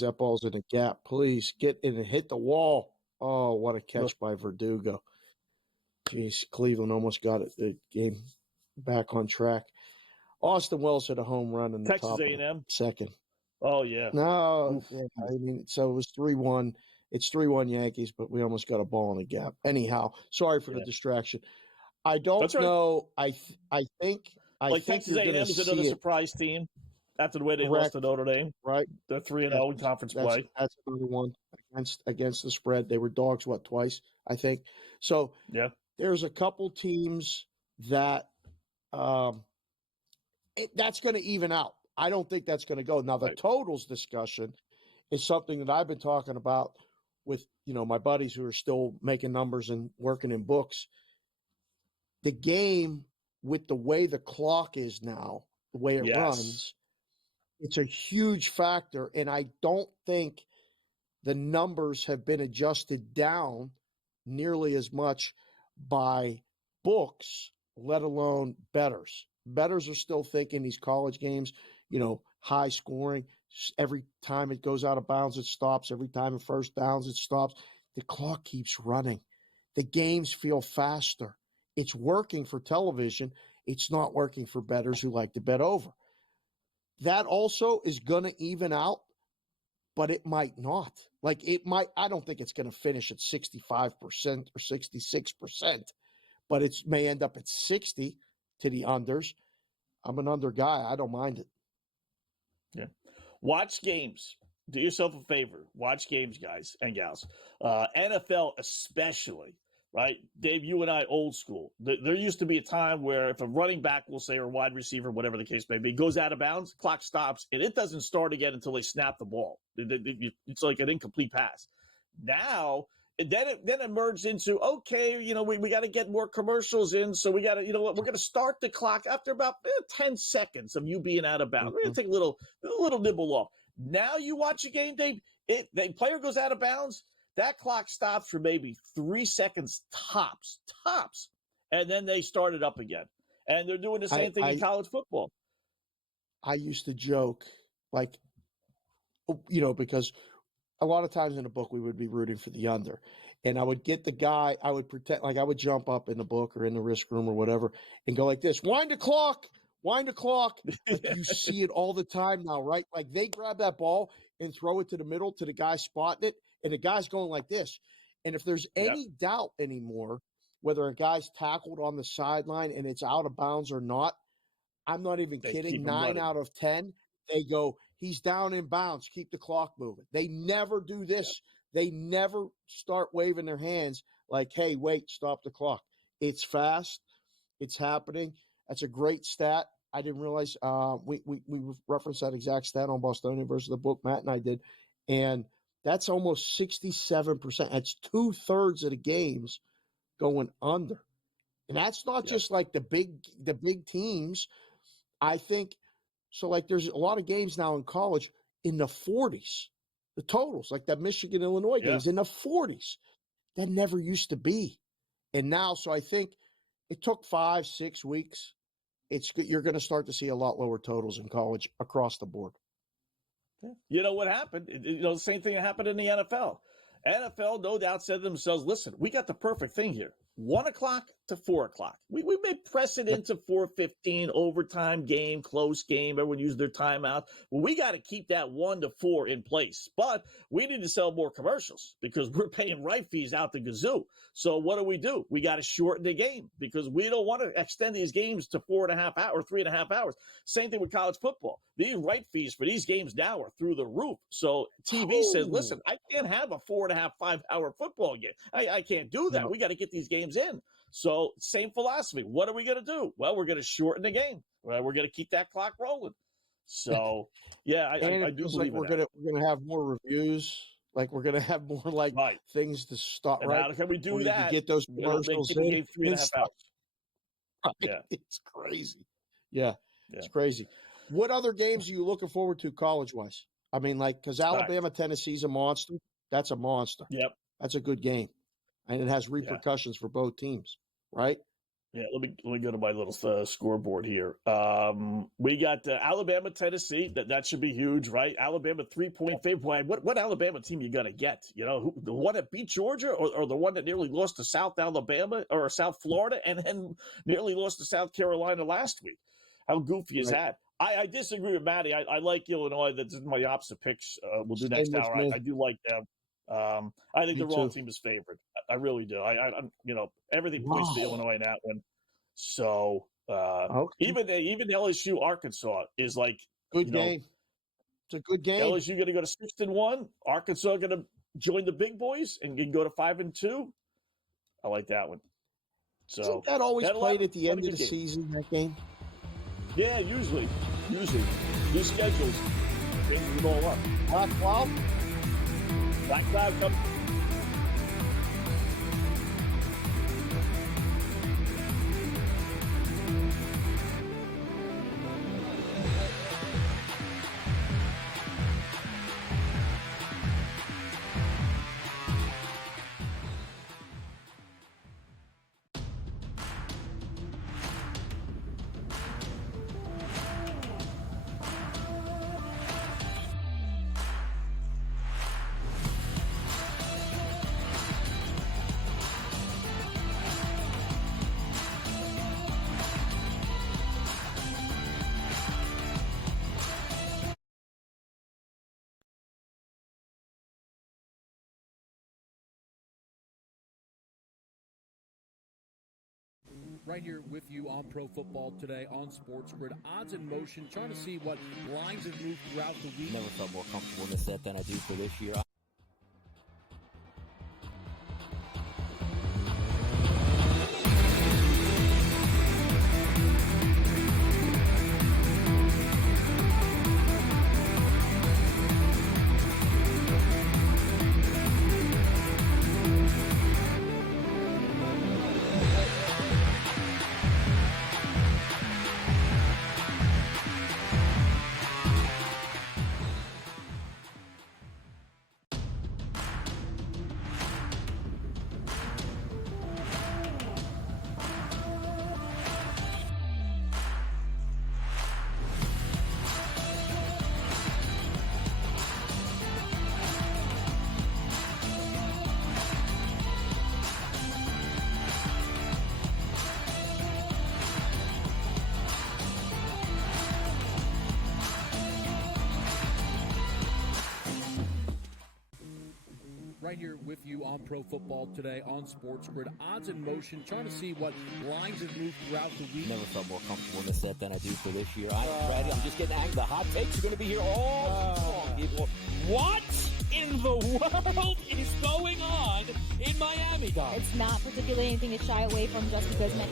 that ball's in a gap. Please, get in and hit the wall. Oh, what a catch by Verdugo. Jeez, Cleveland almost got it, the game back on track. Austin Wells hit a home run in the Texas top A&M. second. Oh, yeah. No, so it was 3-1. It's 3-1 Yankees, but we almost got a ball in the gap. Anyhow, sorry for the distraction. I don't know. I think Texas A&M is another surprise team after the way they lost to Notre Dame. Right. They're 3-0 in conference play. That's another one against the spread. They were dogs, twice, I think. So there's a couple teams that that's going to even out. I don't think that's going to go. Now, the totals discussion is something that I've been talking about with, my buddies who are still making numbers and working in books. The game, with the way the clock is now, the way it runs, it's a huge factor. And I don't think the numbers have been adjusted down nearly as much by books, let alone bettors. Bettors are still thinking these college games, high scoring. Every time it goes out of bounds, it stops. Every time it first downs, it stops. The clock keeps running. The games feel faster. It's working for television. It's not working for bettors who like to bet over. That also is going to even out, but it might not. I don't think it's going to finish at 65% or 66%, but it may end up at 60 to the unders. I'm an under guy. I don't mind it. Yeah. Watch games. Do yourself a favor. Watch games, guys and gals. NFL especially, right? Dave, you and I, old school. There used to be a time where if a running back, we'll say, or a wide receiver, whatever the case may be, goes out of bounds, clock stops, and it doesn't start again until they snap the ball. It's like an incomplete pass. Now, then it merged into, okay, we got to get more commercials in, so we got to, we're going to start the clock after about 10 seconds of you being out of bounds. We're going to take a little nibble off. Now you watch a game, Dave, the player goes out of bounds, that clock stops for maybe 3 seconds tops, and then they start it up again. And they're doing the same thing in college football. I used to joke, because a lot of times in a book we would be rooting for the under. And I would get the guy, I would pretend, I would jump up in the book or in the risk room or whatever and go like this, wind the clock. You see it all the time now, right? Like they grab that ball and throw it to the middle to the guy spotting it, and the guy's going like this. And if there's any doubt anymore, whether a guy's tackled on the sideline and it's out of bounds or not, I'm not even kidding. 9 out of 10, they go, he's down in bounds. Keep the clock moving. They never do this. They never start waving their hands like, hey, wait, stop the clock. It's fast. It's happening. That's a great stat. I didn't realize we referenced that exact stat on Bostonian versus the book. Matt and I did. And that's almost 67%. That's 2/3 of the games going under. And that's not just like the big teams. I think so. Like there's a lot of games now in college in the 40s, the totals, like that Michigan Illinois games in the 40s. That never used to be. And now, so I think it took 5-6 weeks. You're going to start to see a lot lower totals in college across the board. You know what happened? The same thing that happened in the NFL. NFL, no doubt, said to themselves, listen, we got the perfect thing here. 1 o'clock to 4 o'clock. We may press it into 4:15, overtime game, close game. Everyone use their timeout. Well, we got to keep that 1 to 4 in place. But we need to sell more commercials because we're paying right fees out the gazoo. So what do? We got to shorten the game because we don't want to extend these games to 4.5 hours or 3.5 hours. Same thing with college football. These right fees for these games now are through the roof. So TV says, listen, I can't have a 4.5, 5-hour football game. I can't do that. No. We got to get these games in. So same philosophy. What are we going to do? Well, we're going to shorten the game. Well, we're going to keep that clock rolling. So, yeah, I do believe like we're gonna have more reviews. Like we're gonna have more things to start. And right? how can we do Where you that? can get those It'll make commercials keeping the in. game 3.5 hours. Right? Yeah. It's crazy. Yeah, it's crazy. What other games are you looking forward to college-wise? I mean, like, because Alabama, Tennessee's a monster. That's a monster. Yep. That's a good game. And it has repercussions for both teams, right? Yeah, let me go to my little scoreboard here. We got Alabama, Tennessee. That should be huge, right? Alabama 3-point favorite. What Alabama team you gonna get? You know, the one that beat Georgia, or the one that nearly lost to South Alabama or South Florida, and then nearly lost to South Carolina last week. How goofy is that? I disagree with Maddie. I like Illinois. That's my opposite picks. We'll do next hour. I do like them. I think the wrong team is favored. I really do. I everything points to Illinois in that one. So even LSU Arkansas is like good game. It's a good game. LSU going to go to 6-1. Arkansas going to join the big boys and can go to 5-2. I like that one. So isn't that always played at the end of the season? That game. Yeah, usually. New schedules. Changes it all up. Black Cloud? Black Cloud comes. Right here with you on Pro Football Today on SportsGrid. Odds in motion, trying to see what lines have moved throughout the week. Never felt more comfortable in this set than I do for this year. Right here with you on Pro Football Today on SportsGrid. Odds in motion, trying to see what lines have moved throughout the week. Never felt more comfortable in this set than I do for this year. I'm ready. I'm just getting angry. The hot takes are going to be here all people. What in the world is going on in Miami, guys? It's not particularly anything to shy away from just because many.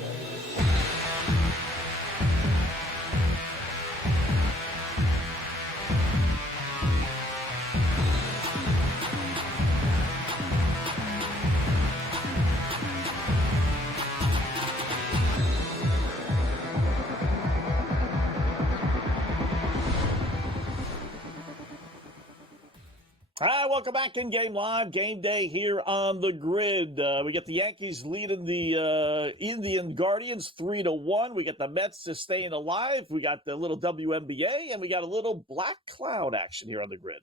Hi, welcome back in Game Live. Game day here on the grid. We got the Yankees leading the Indian Guardians 3-1. We got the Mets staying alive. We got the little WNBA, and we got a little black cloud action here on the grid.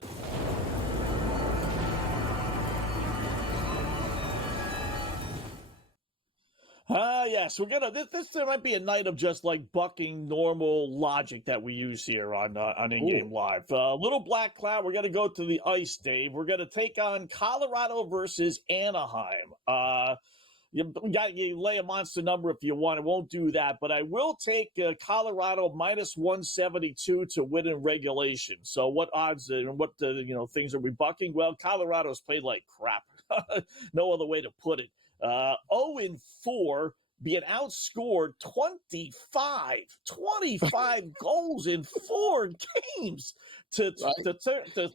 Yes, we're gonna. There might be a night of just like bucking normal logic that we use here on InGame Live. Little black cloud. We're gonna go to the ice, Dave. We're gonna take on Colorado versus Anaheim. You lay a monster number if you want. I won't do that, but I will take Colorado minus 172 to win in regulation. So what odds and what things are we bucking? Well, Colorado's played like crap. No other way to put it. 0-4, being outscored 25 goals in 4 games to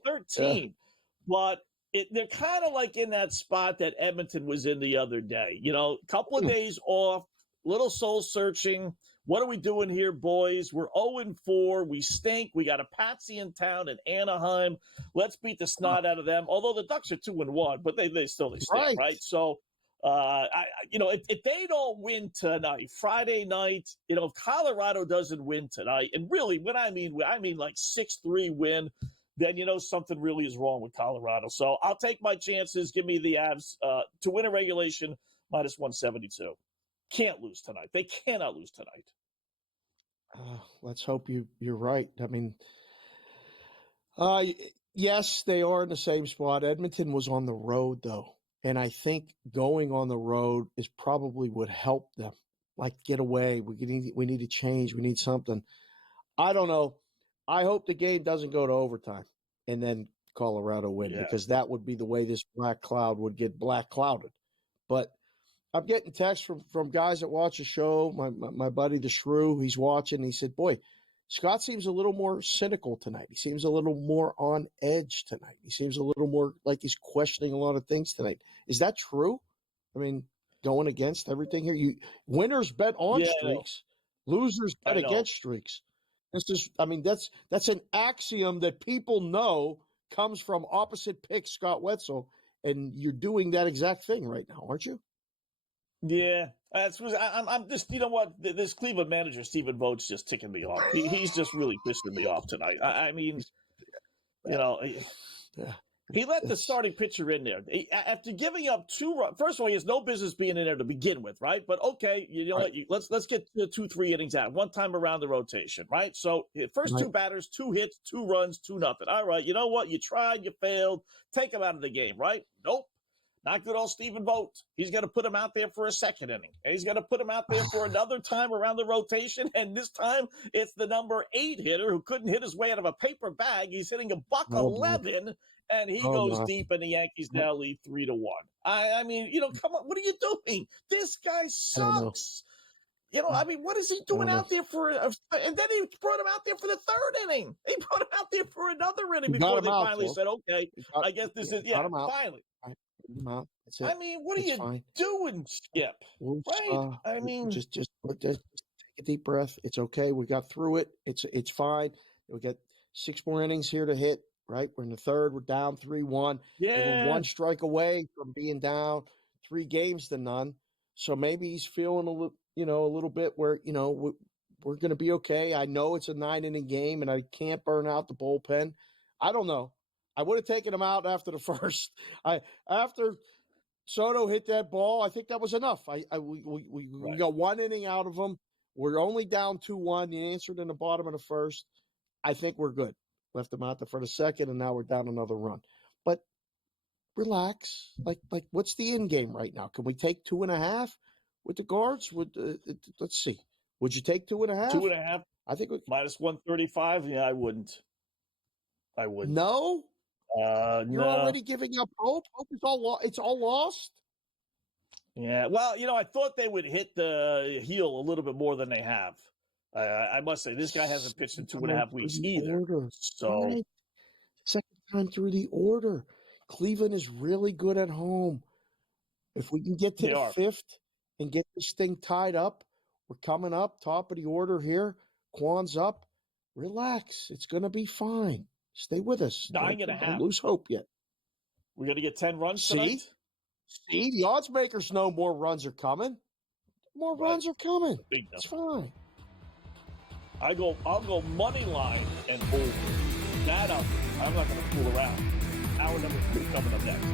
13. But they're kind of like in that spot that Edmonton was in the other day. A couple of days off, little soul searching. What are we doing here, boys? We're 0-4. We stink. We got a patsy in town in Anaheim. Let's beat the snot out of them. Although the Ducks are 2-1, but they stink, right? So, if they don't win tonight, Friday night, if Colorado doesn't win tonight, and really, when I mean like 6-3 win, then something really is wrong with Colorado. So I'll take my chances. Give me the Avs to win a regulation minus 172. Can't lose tonight. They cannot lose tonight. Let's hope you're right. I mean, yes, they are in the same spot. Edmonton was on the road, though. And I think going on the road is probably would help them. Like, get away. We need to change. We need something. I don't know. I hope the game doesn't go to overtime and then Colorado win because that would be the way this black cloud would get black clouded. But I'm getting texts from guys that watch the show. My buddy, the Shrew, he's watching. He said, boy, Scott seems a little more cynical tonight. He seems a little more on edge tonight. He seems a little more like he's questioning a lot of things tonight. Is that true? I mean, going against everything here. Winners bet on streaks. Losers bet against streaks. That's an axiom that people know comes from opposite pick Scott Wetzel, and you're doing that exact thing right now, aren't you? Yeah, I'm just, this Cleveland manager, Stephen Vogt's just ticking me off. He's just really pissing me off tonight. He let the starting pitcher in there. After giving up 2 runs, first of all, he has no business being in there to begin with, right? But okay, what? Let's get 2-3 innings out, one time around the rotation, right? So first 2 batters, 2 hits, 2 runs, 2-0. All right, you know what? You tried, you failed. Take him out of the game, right? Nope. Not good old Stephen Vogt. He's going to put him out there for a second inning. He's going to put him out there for another time around the rotation, and this time it's the number 8 hitter who couldn't hit his way out of a paper bag. He's hitting a $111, and he goes deep, and the Yankees now lead 3-1. I mean, come on, what are you doing? This guy sucks. What is he doing out there for? And then he brought him out there for the 3rd inning. He brought him out there for another inning before they finally said, okay, I guess this is, finally. That's it. What are you doing, Skip? Right? Just take a deep breath. It's okay. We got through it. It's fine. We got 6 more innings here to hit. Right, we're in the 3rd. We're down 3-1. We're 1 strike away from being down 3 games to none. So maybe he's feeling a little bit where we're going to be okay. I know it's a 9-inning game, and I can't burn out the bullpen. I don't know. I would have taken him out after the first. After Soto hit that ball, I think that was enough. We got 1 inning out of him. We're only down 2-1. He answered in the bottom of the 1st. I think we're good. Left him out there for the 2nd, and now we're down another run. But relax. Like what's the end game right now? Can we take 2.5 with the guards? Let's see. Would you take 2.5? 2.5. I think minus 135. Yeah, I wouldn't. No. You're no. already giving up hope. Hope is it's all lost. Yeah. Well, I thought they would hit the heel a little bit more than they have. I must say, this guy hasn't pitched in 2.5 weeks either. So, right. Second time through the order. Cleveland is really good at home. If we can get to the 5th and get this thing tied up, we're coming up, top of the order here. Kwan's up. Relax. It's going to be fine. Stay with us. 9.5. Don't lose hope yet. We're going to get 10 runs tonight? See, the odds makers know more runs are coming. More runs are coming. It's fine. I'll go money line and over. That up. I'm not going to fool around. Hour number 3 coming up next.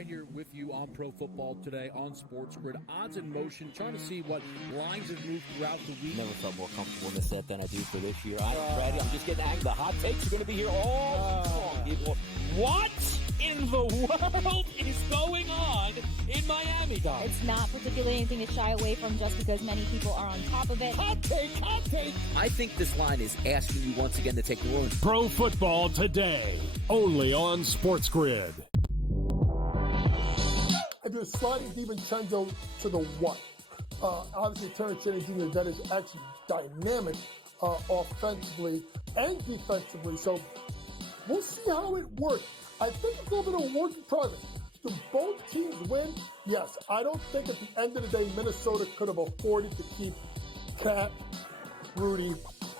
right here with you on Pro Football Today on SportsGrid. Odds in motion, trying to see what lines have moved throughout the week. Never felt more comfortable in this set than I do for this year. I'm ready. I'm just getting angry. The hot takes are going to be here all long, people. What in the world is going on in Miami, Dom? It's not particularly anything to shy away from just because many people are on top of it. Hot take, hot take. I think this line is asking you once again to take the room. Pro Football Today, only on SportsGrid. I do a sliding DiVincenzo to the one. Obviously, Terrence Jr. that is actually dynamic offensively and defensively. So we'll see how it works. I think it's a little bit of a work in progress. Do both teams win? Yes. I don't think at the end of the day, Minnesota could have afforded to keep Cat, Rudy,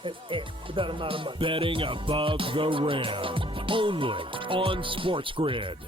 and Ant with that amount of money. Betting above the rim, only on SportsGrid.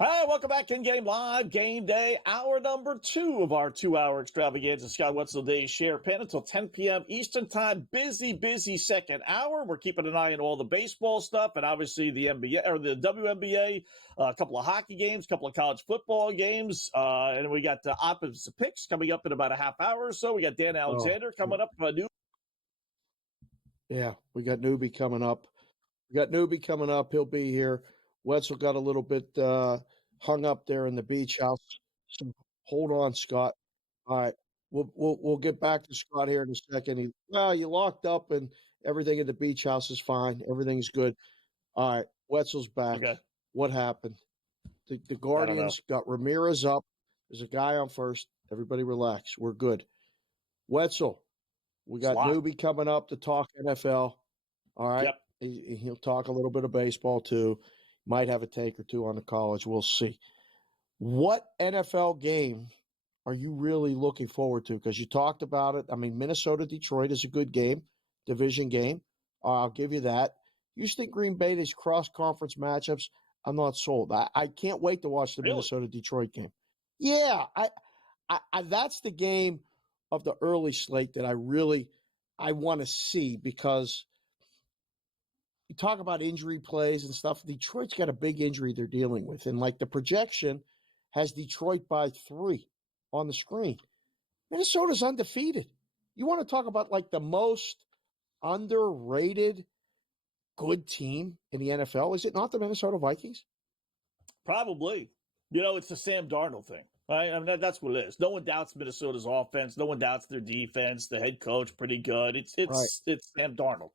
Hi, welcome back to InGame Live Game Day, hour number 2 of our 2-hour extravaganza. Scott Wetzel, Dave Sharapan until 10 p.m. Eastern Time. Busy second hour. We're keeping an eye on all the baseball stuff and obviously the NBA or the WNBA, a couple of hockey games, a couple of college football games, and we got opposite picks coming up in about a half hour or so. We got Dan Alexander coming up. Yeah, we got Newbie coming up. He'll be here. Wetzel got a little bit hung up there in the beach house. So hold on, Scott. All right, we'll get back to Scott here in a second. You locked up and everything in the beach house is fine. Everything's good. All right, Wetzel's back. Okay. What happened? The Guardians got Ramirez up. There's a guy on first. Everybody relax. We're good. Wetzel, we got Newbie coming up to talk NFL. All right. Yep. He'll talk a little bit of baseball too. Might have a take or two on the college. We'll see. What NFL game are you really looking forward to? Because you talked about it. I mean, Minnesota-Detroit is a good game, division game. I'll give you that. Houston-Green Bay, these cross-conference matchups, I'm not sold. I can't wait to watch the Minnesota-Detroit game. Yeah, I that's the game of the early slate that I want to see because – you talk about injury plays and stuff. Detroit's got a big injury they're dealing with. And like the projection has Detroit by 3 on the screen. Minnesota's undefeated. You want to talk about like the most underrated good team in the NFL? Is it not the Minnesota Vikings? Probably. It's the Sam Darnold thing. Right? I mean, that's what it is. No one doubts Minnesota's offense. No one doubts their defense. The head coach, pretty good. It's Sam Darnold.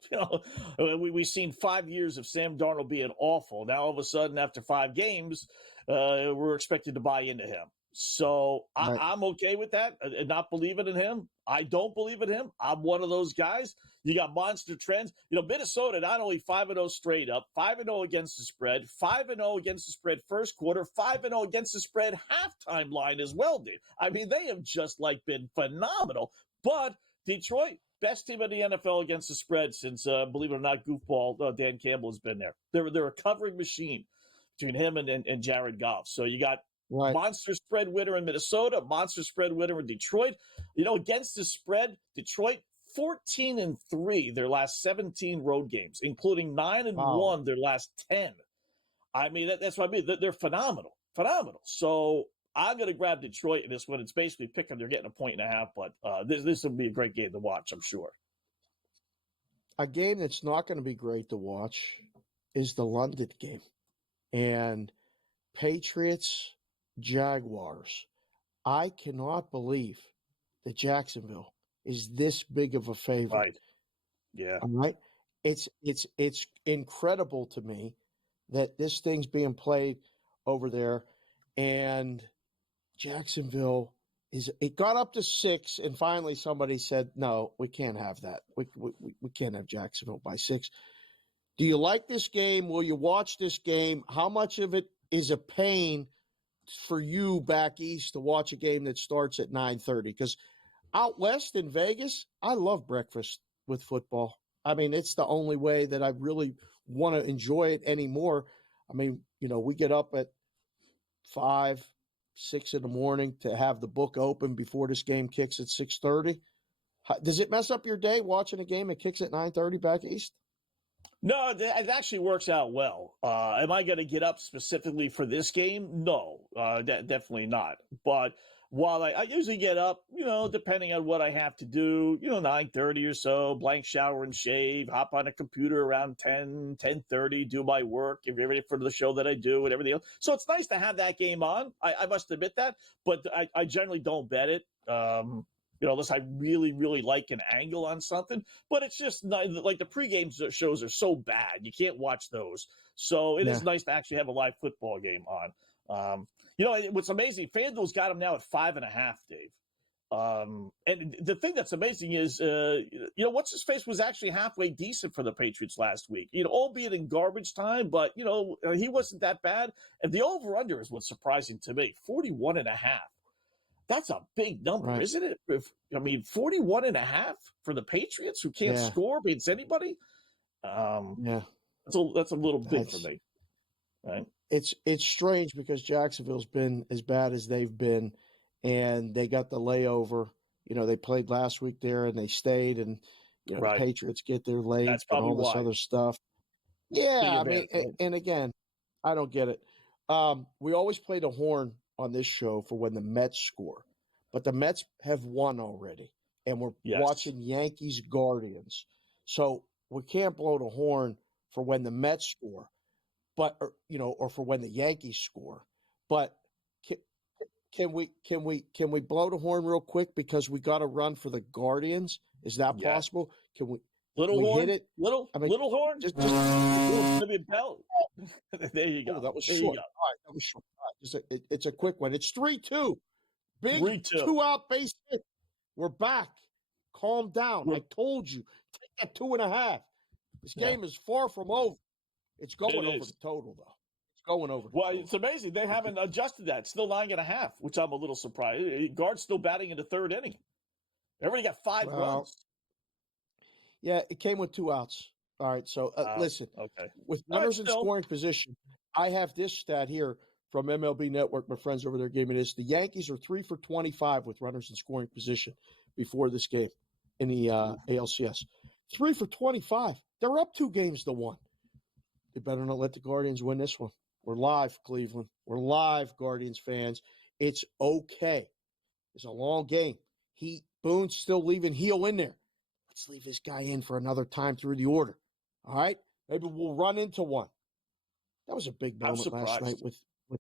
We've seen 5 years of Sam Darnold being awful. Now, all of a sudden, after 5 games, we're expected to buy into him. So I'm okay with that and not believing in him. I don't believe in him. I'm one of those guys. You got monster trends. Minnesota not only 5-0 straight up, 5-0 against the spread, 5-0 against the spread first quarter, 5-0 against the spread halftime line as well, dude. I mean, they have just been phenomenal. But Detroit, best team in the NFL against the spread since, believe it or not, goofball Dan Campbell has been there. They're a covering machine between him and Jared Goff. So you got monster spread winner in Minnesota, monster spread winner in Detroit. Against the spread, Detroit 14-3 their last 17 road games, including 9-1 their last 10. I mean, that's what I mean. They're phenomenal. So I'm going to grab Detroit in this one. It's basically picking. They're getting 1.5, but this will be a great game to watch, I'm sure. A game that's not going to be great to watch is the London game. And Patriots, Jaguars. I cannot believe that Jacksonville is this big of a favorite. Right. Yeah. All right. it's incredible to me that this thing's being played over there, and Jacksonville it got up to 6, and finally somebody said, no, we can't have that. We can't have Jacksonville by 6. Do you like this game? Will you watch this game? How much of it is a pain for you back east to watch a game that starts at 9:30? Because out west in Vegas, I love breakfast with football. I mean, it's the only way that I really want to enjoy it anymore. I mean, we get up at 5, 6 in the morning to have the book open before this game kicks at 6:30. Does it mess up your day watching a game that kicks at 9:30 back east? No, it actually works out well. Am I going to get up specifically for this game? No, definitely not. But while I usually get up, depending on what I have to do, 9:30 or so, blank shower and shave, hop on a computer around 10:30, do my work, get ready for the show that I do and everything else. So it's nice to have that game on. I must admit that, but I generally don't bet it. Unless I really, really like an angle on something. But it's just not, like the pregame shows are so bad. You can't watch those. So it is nice to actually have a live football game on. What's amazing, FanDuel's got them now at 5.5, Dave. And the thing that's amazing is, what's his face was actually halfway decent for the Patriots last week, albeit in garbage time, but, he wasn't that bad. And the over-under is what's surprising to me, 41.5. That's a big number, right? Isn't it? 41.5 for the Patriots who can't score against anybody. That's a little big for me. Right? It's strange because Jacksonville's been as bad as they've been, and they got the layover. They played last week there, and they stayed, and the Patriots get their late and all this other stuff. Yeah, I mean, and again, I don't get it. We always play the horn on this show for when the Mets score, but the Mets have won already, and we're watching Yankees Guardians, so we can't blow the horn for when the Mets score, but or for when the Yankees score. But can we blow the horn real quick because we got to run for the Guardians? Is that possible? Can we? Little we horn, hit it? little horn. Just maybe a bell. There you go. Oh, that was there short. All right, that was short. All right, it's a quick one. It's 3-2. Big 3-2. 2-out base hit. We're back. Calm down. I told you. Take that 2.5. This game is far from over. It's going over the total, though. It's going over. Well, it's amazing. They haven't adjusted that. Still 9.5, which I'm a little surprised. Guard's still batting in the third inning. Everybody got 5 runs. Yeah, it came with 2 outs. All right, so listen. Okay. With runners in scoring position, I have this stat here from MLB Network. My friends over there gave me this. The Yankees are 3 for 25 with runners in scoring position before this game in the ALCS. 3 for 25. They're up 2-1. They better not let the Guardians win this one. We're live, Cleveland. We're live, Guardians fans. It's okay. It's a long game. Boone's still leaving Heel in there. Let's leave this guy in for another time through the order. All right? Maybe we'll run into one. That was a big moment last night with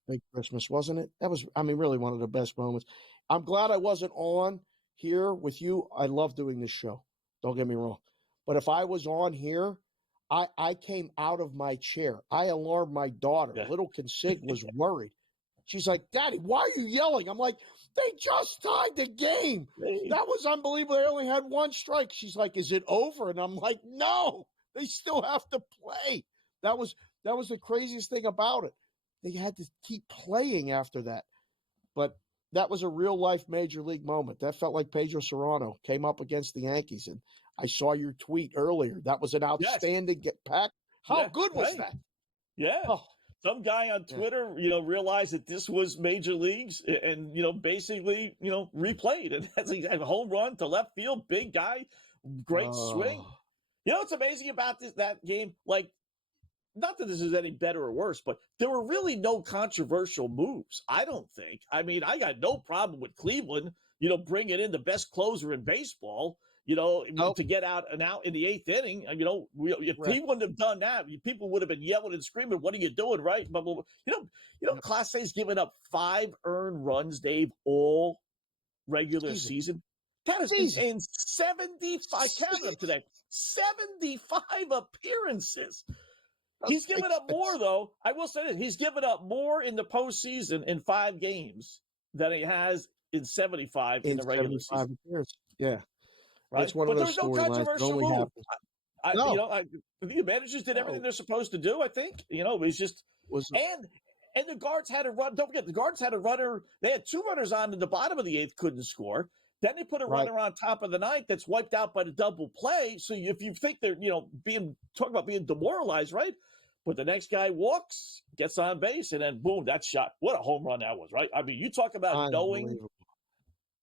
Big Christmas, wasn't it? That was, really one of the best moments. I'm glad I wasn't on here with you. I love doing this show. Don't get me wrong. But if I was on here, I came out of my chair. I alarmed my daughter. Little Consig was worried. She's like, Daddy, why are you yelling? I'm like, they just tied the game. That was unbelievable. They only had 1 strike. She's like, is it over? And I'm like, no, they still have to play. That was the craziest thing about it. They had to keep playing after that. But that was a real life major league moment. That felt like Pedro Serrano came up against the Yankees. And I saw your tweet earlier. That was an outstanding get pack. How good was that? Yeah. Oh. Some guy on Twitter, realized that this was major leagues and, basically, replayed. And that's a home run to left field, big guy, great swing. What's amazing about that game? Like, not that this is any better or worse, but there were really no controversial moves, I don't think. I mean, I got no problem with Cleveland, bringing in the best closer in baseball, to get out in the 8th inning. If Cleveland had done that, people would have been yelling and screaming, what are you doing, right? But, Class A's given up 5 earned runs, Dave, all regular season. That is in 75. Counted up today. 75 appearances. He's given up more, though. I will say this. He's given up more in the postseason in 5 games than he has in 75 in the regular season. Appearances. Yeah. Right? It's one But of there those was no storylines that controversial only move. happens. I think the managers did everything they're supposed to do, I think. It was just and the guards had a run. Don't forget, the guards had a runner. They had 2 runners on in the bottom of the 8th, couldn't score. Then they put a runner on top of the 9th that's wiped out by the double play. So if you think they're, talking about being demoralized, right? But the next guy walks, gets on base, and then boom, that shot. What a home run that was, right? I mean, you talk about knowing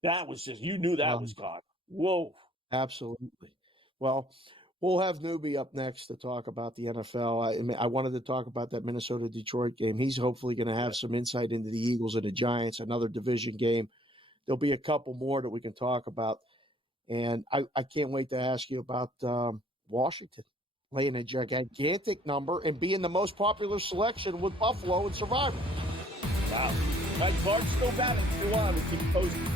that was just, you knew that was gone. Whoa. Absolutely. Well, we'll have Newbie up next to talk about the NFL. I wanted to talk about that Minnesota-Detroit game. He's hopefully going to have some insight into the Eagles and the Giants, another division game. There'll be a couple more that we can talk about. And I can't wait to ask you about Washington laying a gigantic number and being the most popular selection with Buffalo and Survivor. Wow. Right, Clark's still batting through on to keep posting.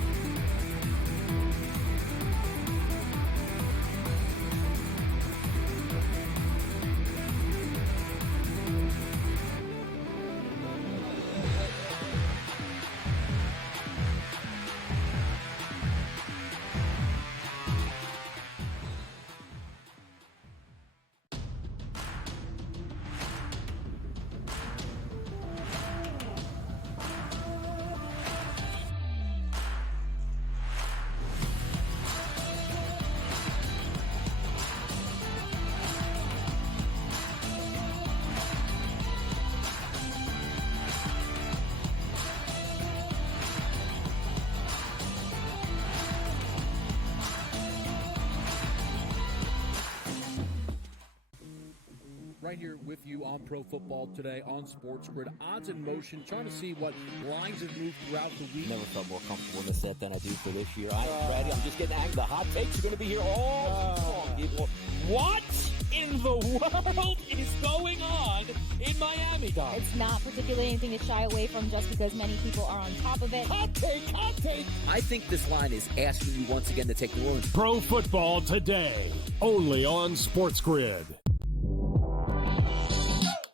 Right here with you on Pro Football Today on SportsGrid. Odds in motion, trying to see what lines have moved throughout the week. Never felt more comfortable in the set than I do for this year. I'm ready. I'm just getting angry. The hot takes are going to be here all long, people. What in the world is going on in Miami, Dom? It's not particularly anything to shy away from just because many people are on top of it. Hot take, hot take. I think this line is asking you once again to take the room. Pro Football Today, only on SportsGrid.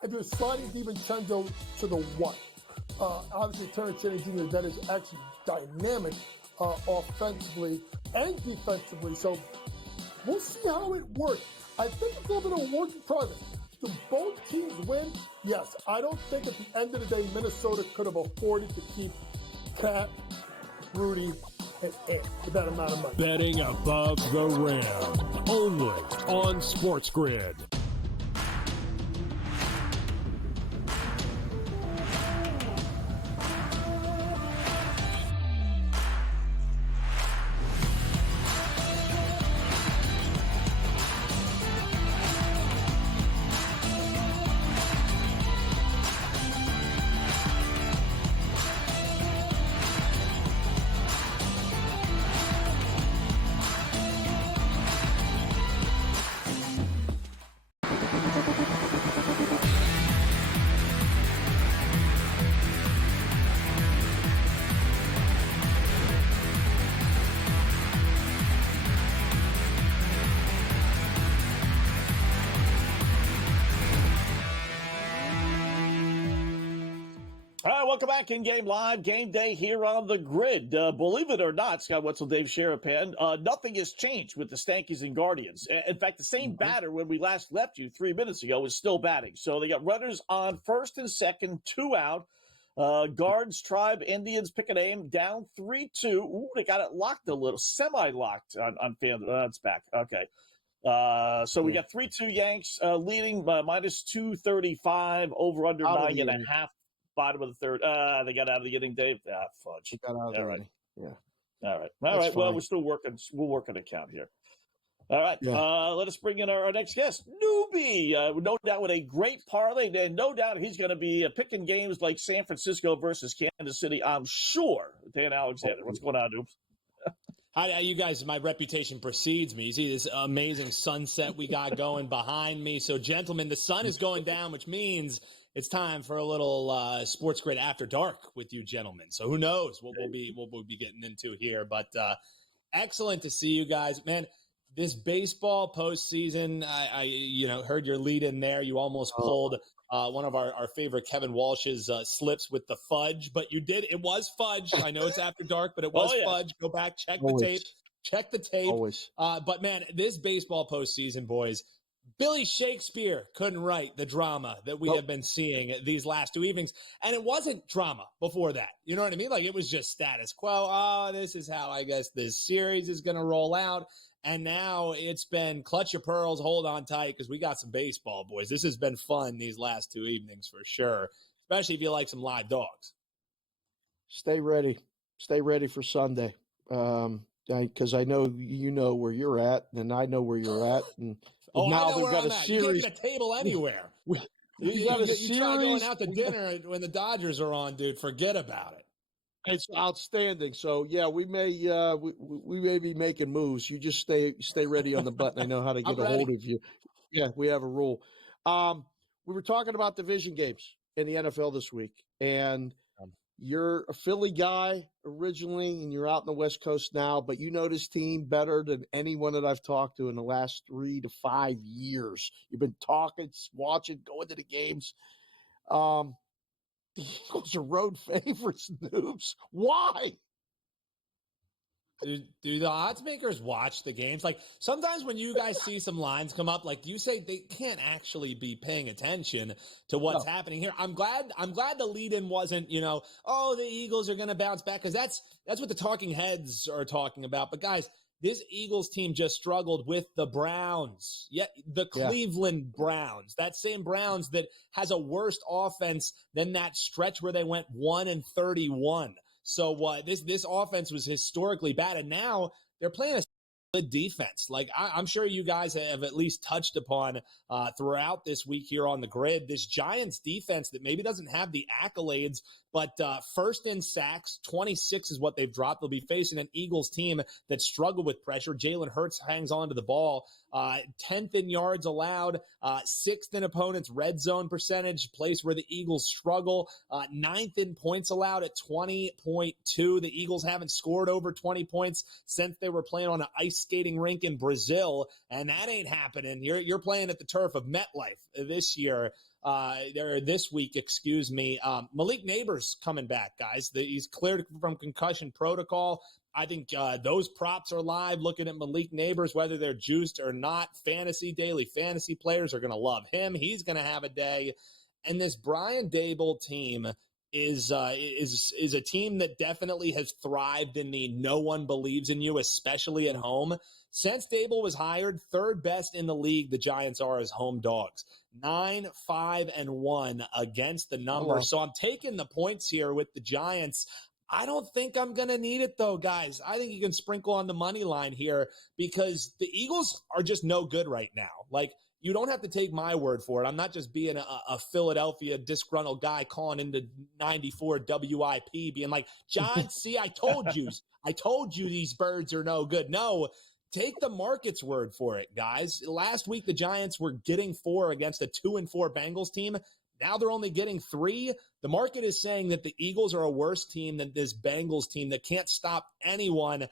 I do sliding DiVincenzo to the 1. Obviously, Terrence Henry Jr., that is actually dynamic offensively and defensively. So we'll see how it works. I think it's a little bit of a work in progress. Do both teams win? Yes. I don't think at the end of the day, Minnesota could have afforded to keep Cat, Rudy, and Ant for that amount of money. Betting above the rim, only on SportsGrid. All right, welcome back. InGame Live, game day here on the grid. Believe it or not, Scott Wetzel, Dave Sharapan, nothing has changed with the Stankies and Guardians. In fact, the same batter when we last left you 3 minutes ago is still batting. So they got runners on first and second, 2 out. Guards, Tribe, Indians, pick an aim, down 3-2. Ooh, they got it locked a little, semi-locked on fan. It's back. Okay. So we got 3-2 Yanks leading by minus 235, over under 9.5. Bottom of the third. They got out of the inning, Dave. Fudge. They got out of the inning. Yeah. All right. All right. Well, we're still working. We'll work an account here. All right. Yeah. Let us bring in our next guest, Newbie. No doubt with a great parlay. And no doubt he's going to be picking games like San Francisco versus Kansas City, I'm sure. Dan Alexander. What's going on, Noobs? Hi, you guys. My reputation precedes me. You see this amazing sunset we got going behind me. So, gentlemen, the sun is going down, which means it's time for a little SportsGrid After Dark with you gentlemen. So who knows what we'll be getting into here. But Excellent to see you guys, man. This baseball postseason, I heard your lead in there. You almost pulled one of our favorite Kevin Walsh's slips with the fudge, but you did. It was fudge. I know it's after dark, but it was fudge. Go back, check the tape. Check the tape. Always. But man, this baseball postseason, boys, Billy Shakespeare couldn't write the drama that we have been seeing these last two evenings. And it wasn't drama before that. You know what I mean? Like, it was just status quo. Oh, this is how I guess this series is going to roll out. And now it's been clutch your pearls, hold on tight, because we got some baseball, boys. This has been fun these last two evenings for sure, especially if you like some live dogs. Stay ready. Stay ready for Sunday. Because I know you know where you're at, and I know where you're at. And now I know we've where got I'm a at. series. You can't get a table anywhere. You got a series. You try going out to dinner when the Dodgers are on, dude. Forget about it. It's outstanding. So yeah, we may be making moves. You just stay ready on the button. I know how to get a hold of you. Yeah, we have a rule. We were talking about division games in the NFL this week, and you're a Philly guy originally, and you're out in the West Coast now, but you know this team better than anyone that I've talked to in the last 3 to 5 years. You've been talking, watching, going to the games. The Eagles are road favorites, noobs. Why? Do the odds makers watch the games? Like, sometimes when you guys see some lines come up, like, you say they can't actually be paying attention to what's happening here. I'm glad the lead-in wasn't, the Eagles are going to bounce back, because that's what the talking heads are talking about. But guys, this Eagles team just struggled with the Browns. The Cleveland Browns. That same Browns that has a worse offense than that stretch where they went 1-31. So this offense was historically bad, and now they're playing a good defense. Like, I'm sure you guys have at least touched upon throughout this week here on the grid, this Giants defense that maybe doesn't have the accolades, but first in sacks, 26 is what they've dropped. They'll be facing an Eagles team that struggled with pressure. Jalen Hurts hangs on to the ball. 10th in yards allowed, 6th in opponents' red zone percentage, place where the Eagles struggle. 9th in points allowed at 20.2. The Eagles haven't scored over 20 points since they were playing on an ice skating rink in Brazil, and that ain't happening. You're playing at the turf of MetLife this year. This week, excuse me. Malik Neighbors coming back, guys. He's cleared from concussion protocol. I think those props are live. Looking at Malik Neighbors, whether they're juiced or not, daily fantasy players are going to love him. He's going to have a day. And this Brian Daboll team is a team that definitely has thrived in the no one believes in you, especially at home. Since Daboll was hired, third best in the league, the Giants are as home dogs. 9-5-1 against the number. So I'm taking the points here with the Giants. I don't think I'm going to need it, though, guys. I think you can sprinkle on the money line here, because the Eagles are just no good right now. Like, you don't have to take my word for it. I'm not just being a Philadelphia disgruntled guy calling into 94 WIP, being like, Giants, see, I told you these birds are no good. No, take the market's word for it, guys. Last week, the Giants were getting 4 against a 2-4 Bengals team. Now they're only getting 3. The market is saying that the Eagles are a worse team than this Bengals team that can't stop anyone.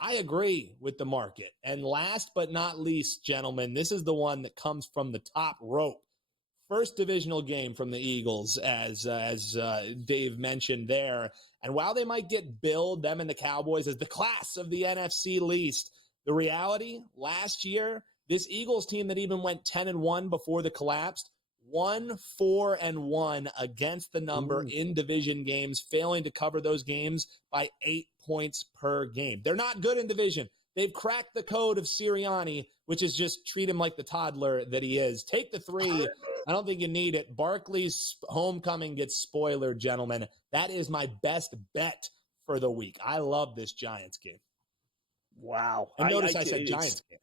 I agree with the market. And last but not least, gentlemen, this is the one that comes from the top rope. First divisional game from the Eagles, as Dave mentioned there. And while they might get billed, them and the Cowboys, as the class of the NFC least, the reality, last year, this Eagles team that even went 10-1 before the collapse, 1-4-1 against the number in division games, failing to cover those games by 8 points per game. They're not good in division. They've cracked the code of Sirianni, which is just treat him like the toddler that he is. Take the 3. I don't think you need it. Barkley's homecoming gets spoilered, gentlemen. That is my best bet for the week. I love this Giants game. Wow. And notice I said Giants game.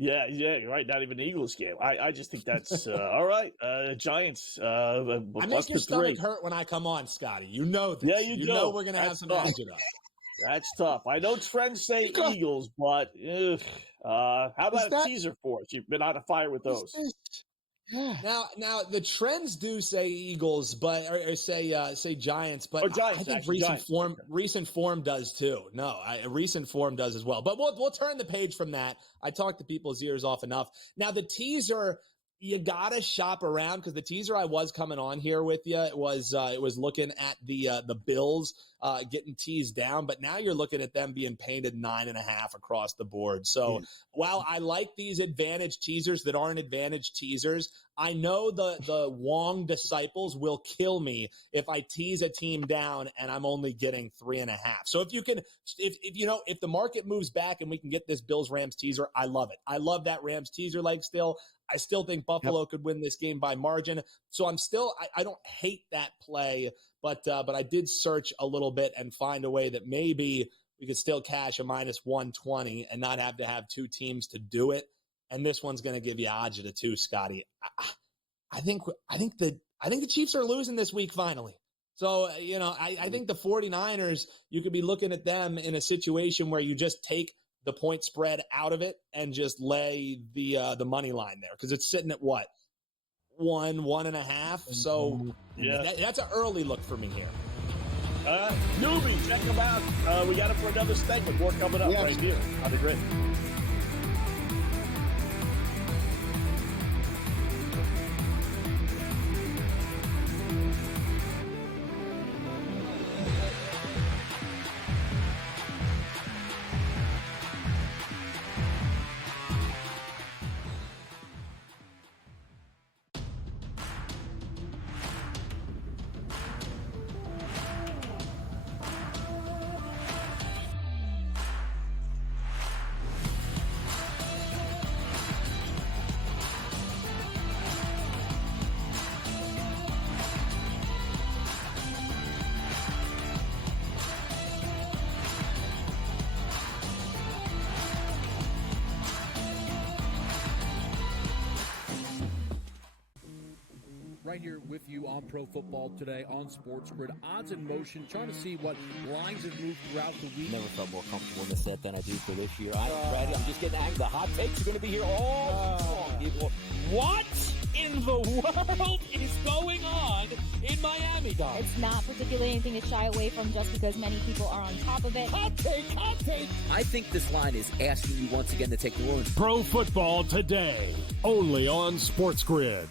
Yeah, you're right. Not even the Eagles game. I just think that's all right. Giants. I make your stomach hurt when I come on, Scotty. You know this. Yeah, you do. You know we're going to have some agita. That's tough. I know trends say Eagles, but how about a teaser for us? You've been on a fire with those. Now the trends do say Eagles, but or say Giants, but Giants, I think actually, recent form does too. No, recent form does as well. But we'll turn the page from that. I talked to people's ears off enough. Now the teaser, you gotta shop around, because the teaser I was coming on here with you, it was looking at the Bills getting teased down, but now you're looking at them being painted 9.5 across the board. So while I like these advantage teasers that aren't advantage teasers, I know the Wong disciples will kill me if I tease a team down and I'm only getting 3.5. So if you can, if the market moves back and we can get this Bills Rams teaser, I love it. I love that Rams teaser leg still. I still think Buffalo could win this game by margin. So I don't hate that play, but I did search a little bit and find a way that maybe we could still cash a -120 and not have to have two teams to do it. And this one's going to give you odds to 2, Scotty. I think the Chiefs are losing this week finally. So, I think the 49ers, you could be looking at them in a situation where you just take the point spread out of it and just lay the money line there, because it's sitting at what, 1.5. So that's an early look for me here. Newbie, check them out. We got it for another segment. More coming up right here on the Grid. Right here with you on Pro Football Today on SportsGrid. Odds in motion, trying to see what lines have moved throughout the week. Never felt more comfortable in the set than I do for this year. I'm ready. I'm just getting angry. The hot takes are going to be here all long, people. What in the world is going on in Miami, dog? It's not particularly anything to shy away from, just because many people are on top of it. Hot take. I think this line is asking you once again to take New Orleans. Pro Football Today, only on SportsGrid.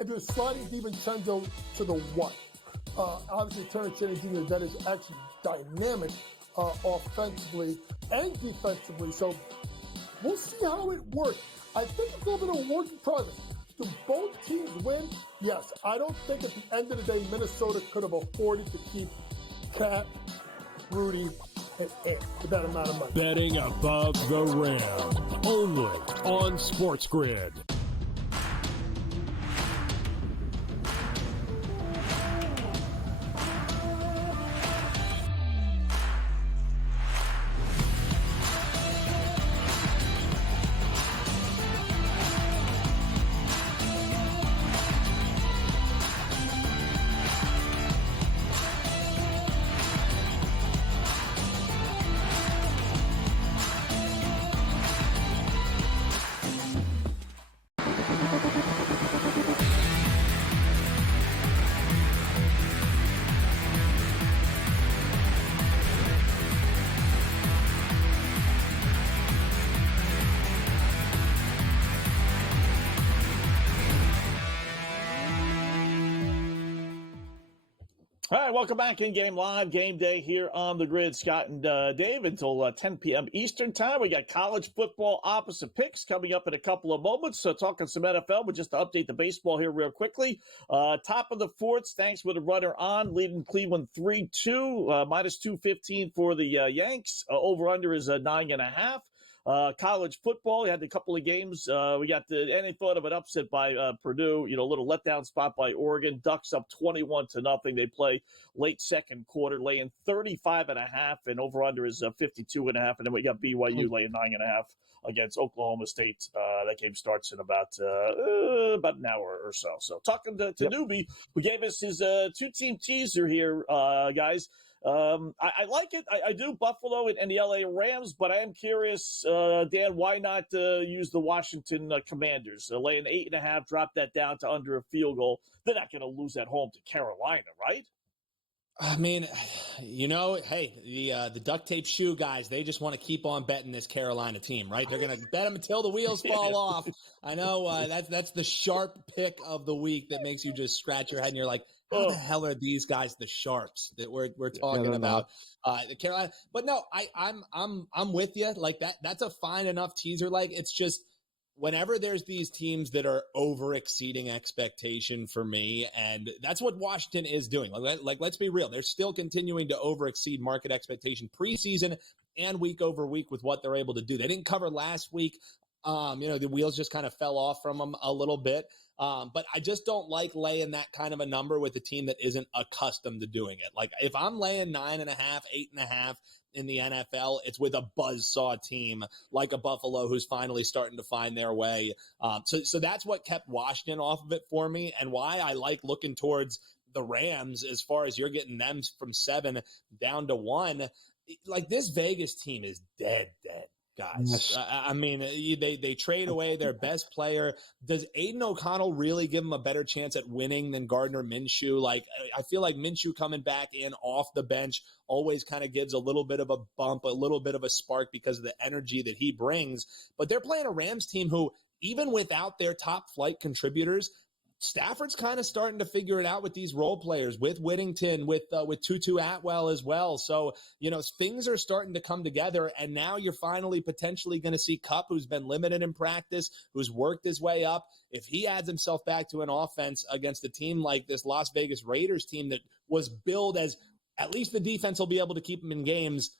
If you're sliding DiVincenzo to the what? Obviously, Terrence Jr., that is actually dynamic offensively and defensively. So we'll see how it works. I think it's a little bit of a work in progress. Do both teams win? Yes. I don't think at the end of the day, Minnesota could have afforded to keep Cat, Rudy, and Ant for that amount of money. Betting above the rim, only on SportsGrid. All right, welcome back. InGame Live, game day here on the Grid. Scott and Dave until 10 p.m. Eastern time. We got college football opposite picks coming up in a couple of moments. So talking some NFL, but just to update the baseball here real quickly. Top of the fourth, thanks with a runner on, leading Cleveland 3-2, minus 215 for the Yanks. Over-under is 9.5. College football, we had a couple of games. We got any thought of an upset by Purdue, a little letdown spot by Oregon. Ducks up 21-0. They play late second quarter, laying 35.5, and over under is 52.5. And then we got BYU laying 9.5 against Oklahoma State. That game starts in about an hour or so. So talking to Newbie, who gave us his two-team teaser here, guys. I like it. I do Buffalo and the LA Rams, but I am curious, Dan, why not use the Washington Commanders? Laying 8.5, drop that down to under a field goal. They're not going to lose at home to Carolina, right? I mean, hey, the duct tape shoe guys, they just want to keep on betting this Carolina team, right? They're going to bet them until the wheels fall off. I know that's the sharp pick of the week that makes you just scratch your head and you're like, how the hell are these guys the sharps that we're talking about? The Carolina, but no, I'm with you. Like that's a fine enough teaser. Like it's just whenever there's these teams that are over exceeding expectation for me, and that's what Washington is doing. Like let's be real. They're still continuing to over exceed market expectation preseason and week over week with what they're able to do. They didn't cover last week. The wheels just kind of fell off from them a little bit. But I just don't like laying that kind of a number with a team that isn't accustomed to doing it. Like if I'm laying 9.5, 8.5 in the NFL, it's with a buzzsaw team like a Buffalo who's finally starting to find their way. So that's what kept Washington off of it for me, and why I like looking towards the Rams as far as you're getting them from 7 down to 1. Like this Vegas team is dead. Guys, Yes. I mean, they trade away their best player. Does Aiden O'Connell really give them a better chance at winning than Gardner Minshew? Like, I feel like Minshew coming back in off the bench always kind of gives a little bit of a bump, a little bit of a spark because of the energy that he brings. But they're playing a Rams team who, even without their top flight contributors, Stafford's kind of starting to figure it out with these role players, with Whittington, with Tutu Atwell as well. So, things are starting to come together, and now you're finally potentially going to see Kupp, who's been limited in practice, who's worked his way up. If he adds himself back to an offense against a team like this Las Vegas Raiders team that was billed as at least the defense will be able to keep him in games,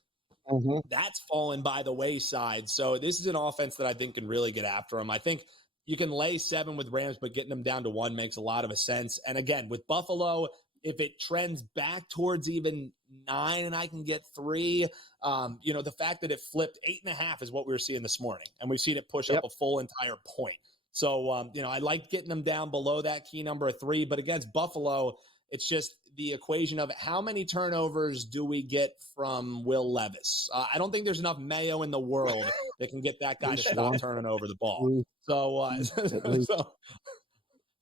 that's fallen by the wayside. So this is an offense that I think can really get after him. I think you can lay 7 with Rams, but getting them down to 1 makes a lot of a sense. And again, with Buffalo, if it trends back towards even 9 and I can get 3, the fact that it flipped 8.5 is what we were seeing this morning. And we've seen it push up a full entire point. So, I like getting them down below that key number of 3, but against Buffalo, it's just the equation of how many turnovers do we get from Will Levis? I don't think there's enough mayo in the world that can get that guy to stop turning over the ball. So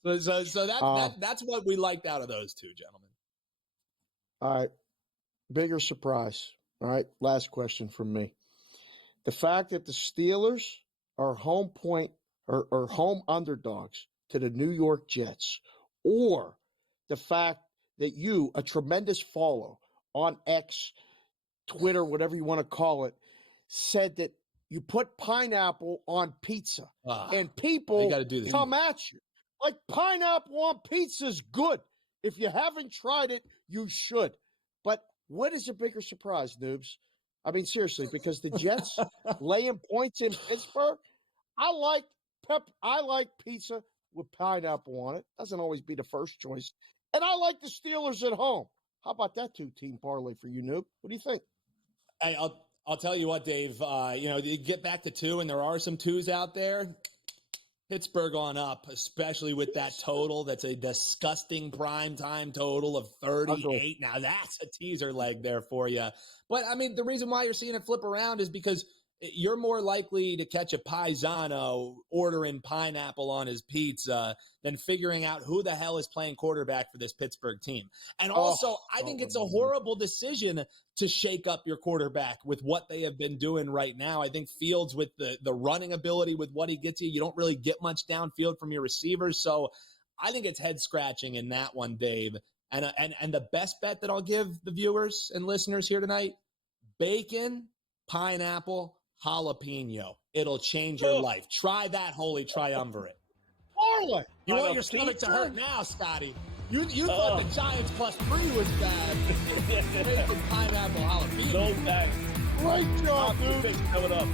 that's what we liked out of those two, gentlemen. All right. Bigger surprise. All right. Last question from me. The fact that the Steelers are home point or home underdogs to the New York Jets, or the fact that you, a tremendous follow on X, Twitter, whatever you want to call it, said that you put pineapple on pizza and people come at you. Like, pineapple on pizza is good. If you haven't tried it, you should. But what is a bigger surprise, noobs? I mean, seriously, because the Jets laying points in Pittsburgh, I like pizza with pineapple on it. Doesn't always be the first choice. And I like the Steelers at home. How about that 2-team parlay for you, noob? What do you think? Hey, I'll tell you what, Dave. You get back to 2, and there are some 2s out there. Pittsburgh on up, especially with that total. That's a disgusting primetime total of 38. Now, that's a teaser leg there for you. But, I mean, the reason why you're seeing it flip around is because you're more likely to catch a paisano ordering pineapple on his pizza than figuring out who the hell is playing quarterback for this Pittsburgh team. And also, I think it's a horrible decision to shake up your quarterback with what they have been doing right now. I think Fields, with the running ability, with what he gets you don't really get much downfield from your receivers. So I think it's head scratching in that one, Dave. And the best bet that I'll give the viewers and listeners here tonight: bacon, pineapple, jalapeno. It'll change your life. Try that holy triumvirate. Parlay. You want your stomach to hurt now, Scotty. You thought the Giants +3 was bad. Bacon, pineapple, jalapeno. No thanks. Great job, dude. Coming up.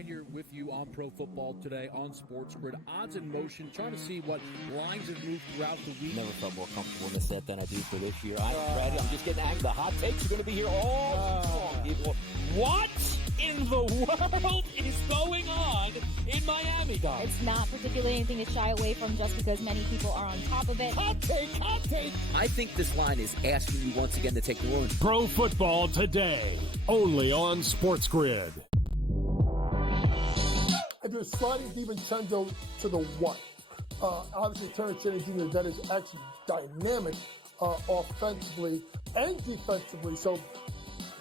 right here with you on Pro Football Today on SportsGrid. Odds in motion, trying to see what lines have moved throughout the week. Never felt more comfortable in this set than I do for this year. I'm ready. I'm just getting angry. The hot takes are going to be here all week long, people. What in the world is going on in Miami, Dom? It's not particularly anything to shy away from just because many people are on top of it. Hot take, hot take. I think this line is asking you once again to take the run. Pro Football Today, only on SportsGrid. If you're sliding DiVincenzo to the what? Obviously, Terrence Jr. that is actually dynamic offensively and defensively. So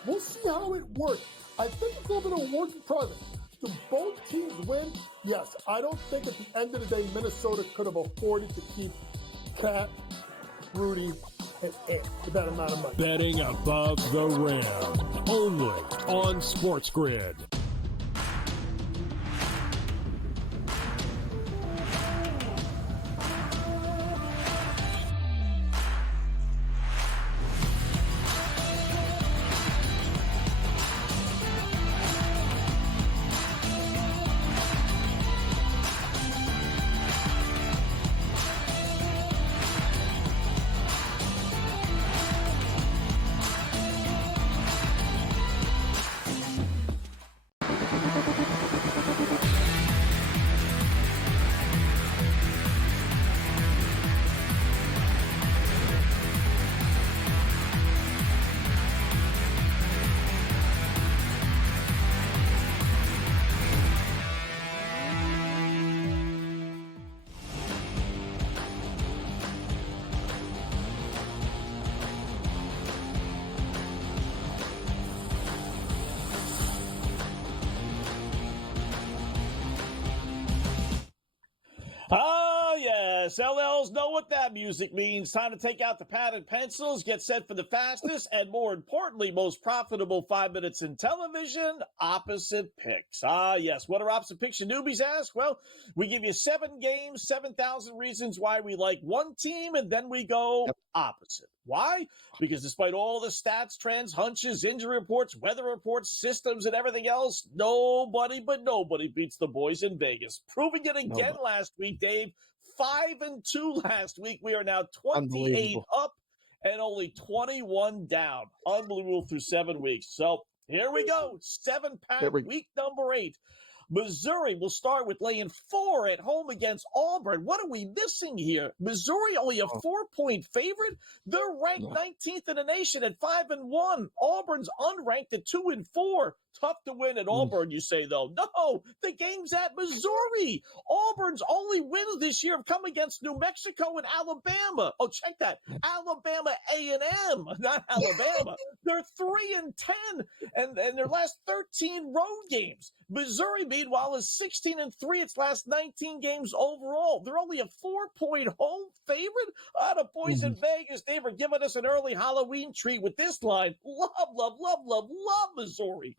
we'll see how it works. I think it's a little bit of a work in progress. Do both teams win? Yes. I don't think at the end of the day, Minnesota could have afforded to keep Cat, Rudy, and Ant for that amount of money. Betting above the rim, only on SportsGrid. Oh, yes. LLs know what that music means. Time to take out the pad and pencils, get set for the fastest and, more importantly, most profitable 5 minutes in television, Opposite Picks. Ah, yes. What are Opposite Picks, you newbies ask? Well, we give you 7 games, 7,000 reasons why we like one team, and then we go opposite. Why? Because despite all the stats, trends, hunches, injury reports, weather reports, systems, and everything else, nobody beats the boys in Vegas. Proving it again last week, Dave. 5-2 last week. We are now 28 up and only 21 down. Unbelievable through 7 weeks. So here we go. 7-pack, week number 8. Missouri will start with laying 4 at home against Auburn. What are we missing here? Missouri only a 4-point favorite? They're ranked 19th in the nation at 5-1. Auburn's unranked at 2-4. Tough to win at Auburn, you say, though. No, the game's at Missouri. Auburn's only wins this year have come against New Mexico and Alabama. Oh, check that. Alabama A&M, not Alabama. They're 3-10, and their last 13 road games. Missouri, meanwhile, is 16-3 its last 19 games overall. They're only a 4-point home favorite. The boys in Vegas, they were giving us an early Halloween treat with this line. Love Missouri.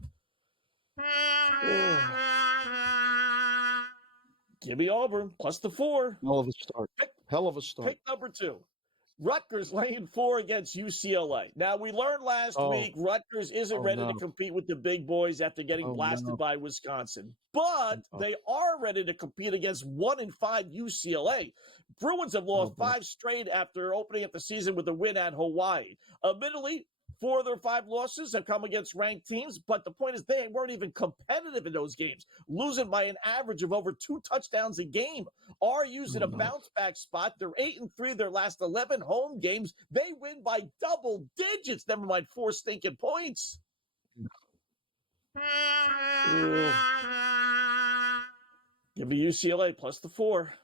Give me Auburn plus the 4. Hell of a start. Pick number 2. Rutgers laying 4 against UCLA. Now, we learned last week Rutgers isn't ready to compete with the big boys after getting blasted by Wisconsin. But they are ready to compete against 1-5 UCLA. Bruins have lost 5 straight after opening up the season with a win at Hawaii. Admittedly, 4 of their 5 losses have come against ranked teams, but the point is they weren't even competitive in those games, losing by an average of over 2 touchdowns a game. RU's in a bounce-back spot. They're 8-3 their last 11 home games. They win by double digits, never mind 4 stinking points. Give me UCLA plus the 4.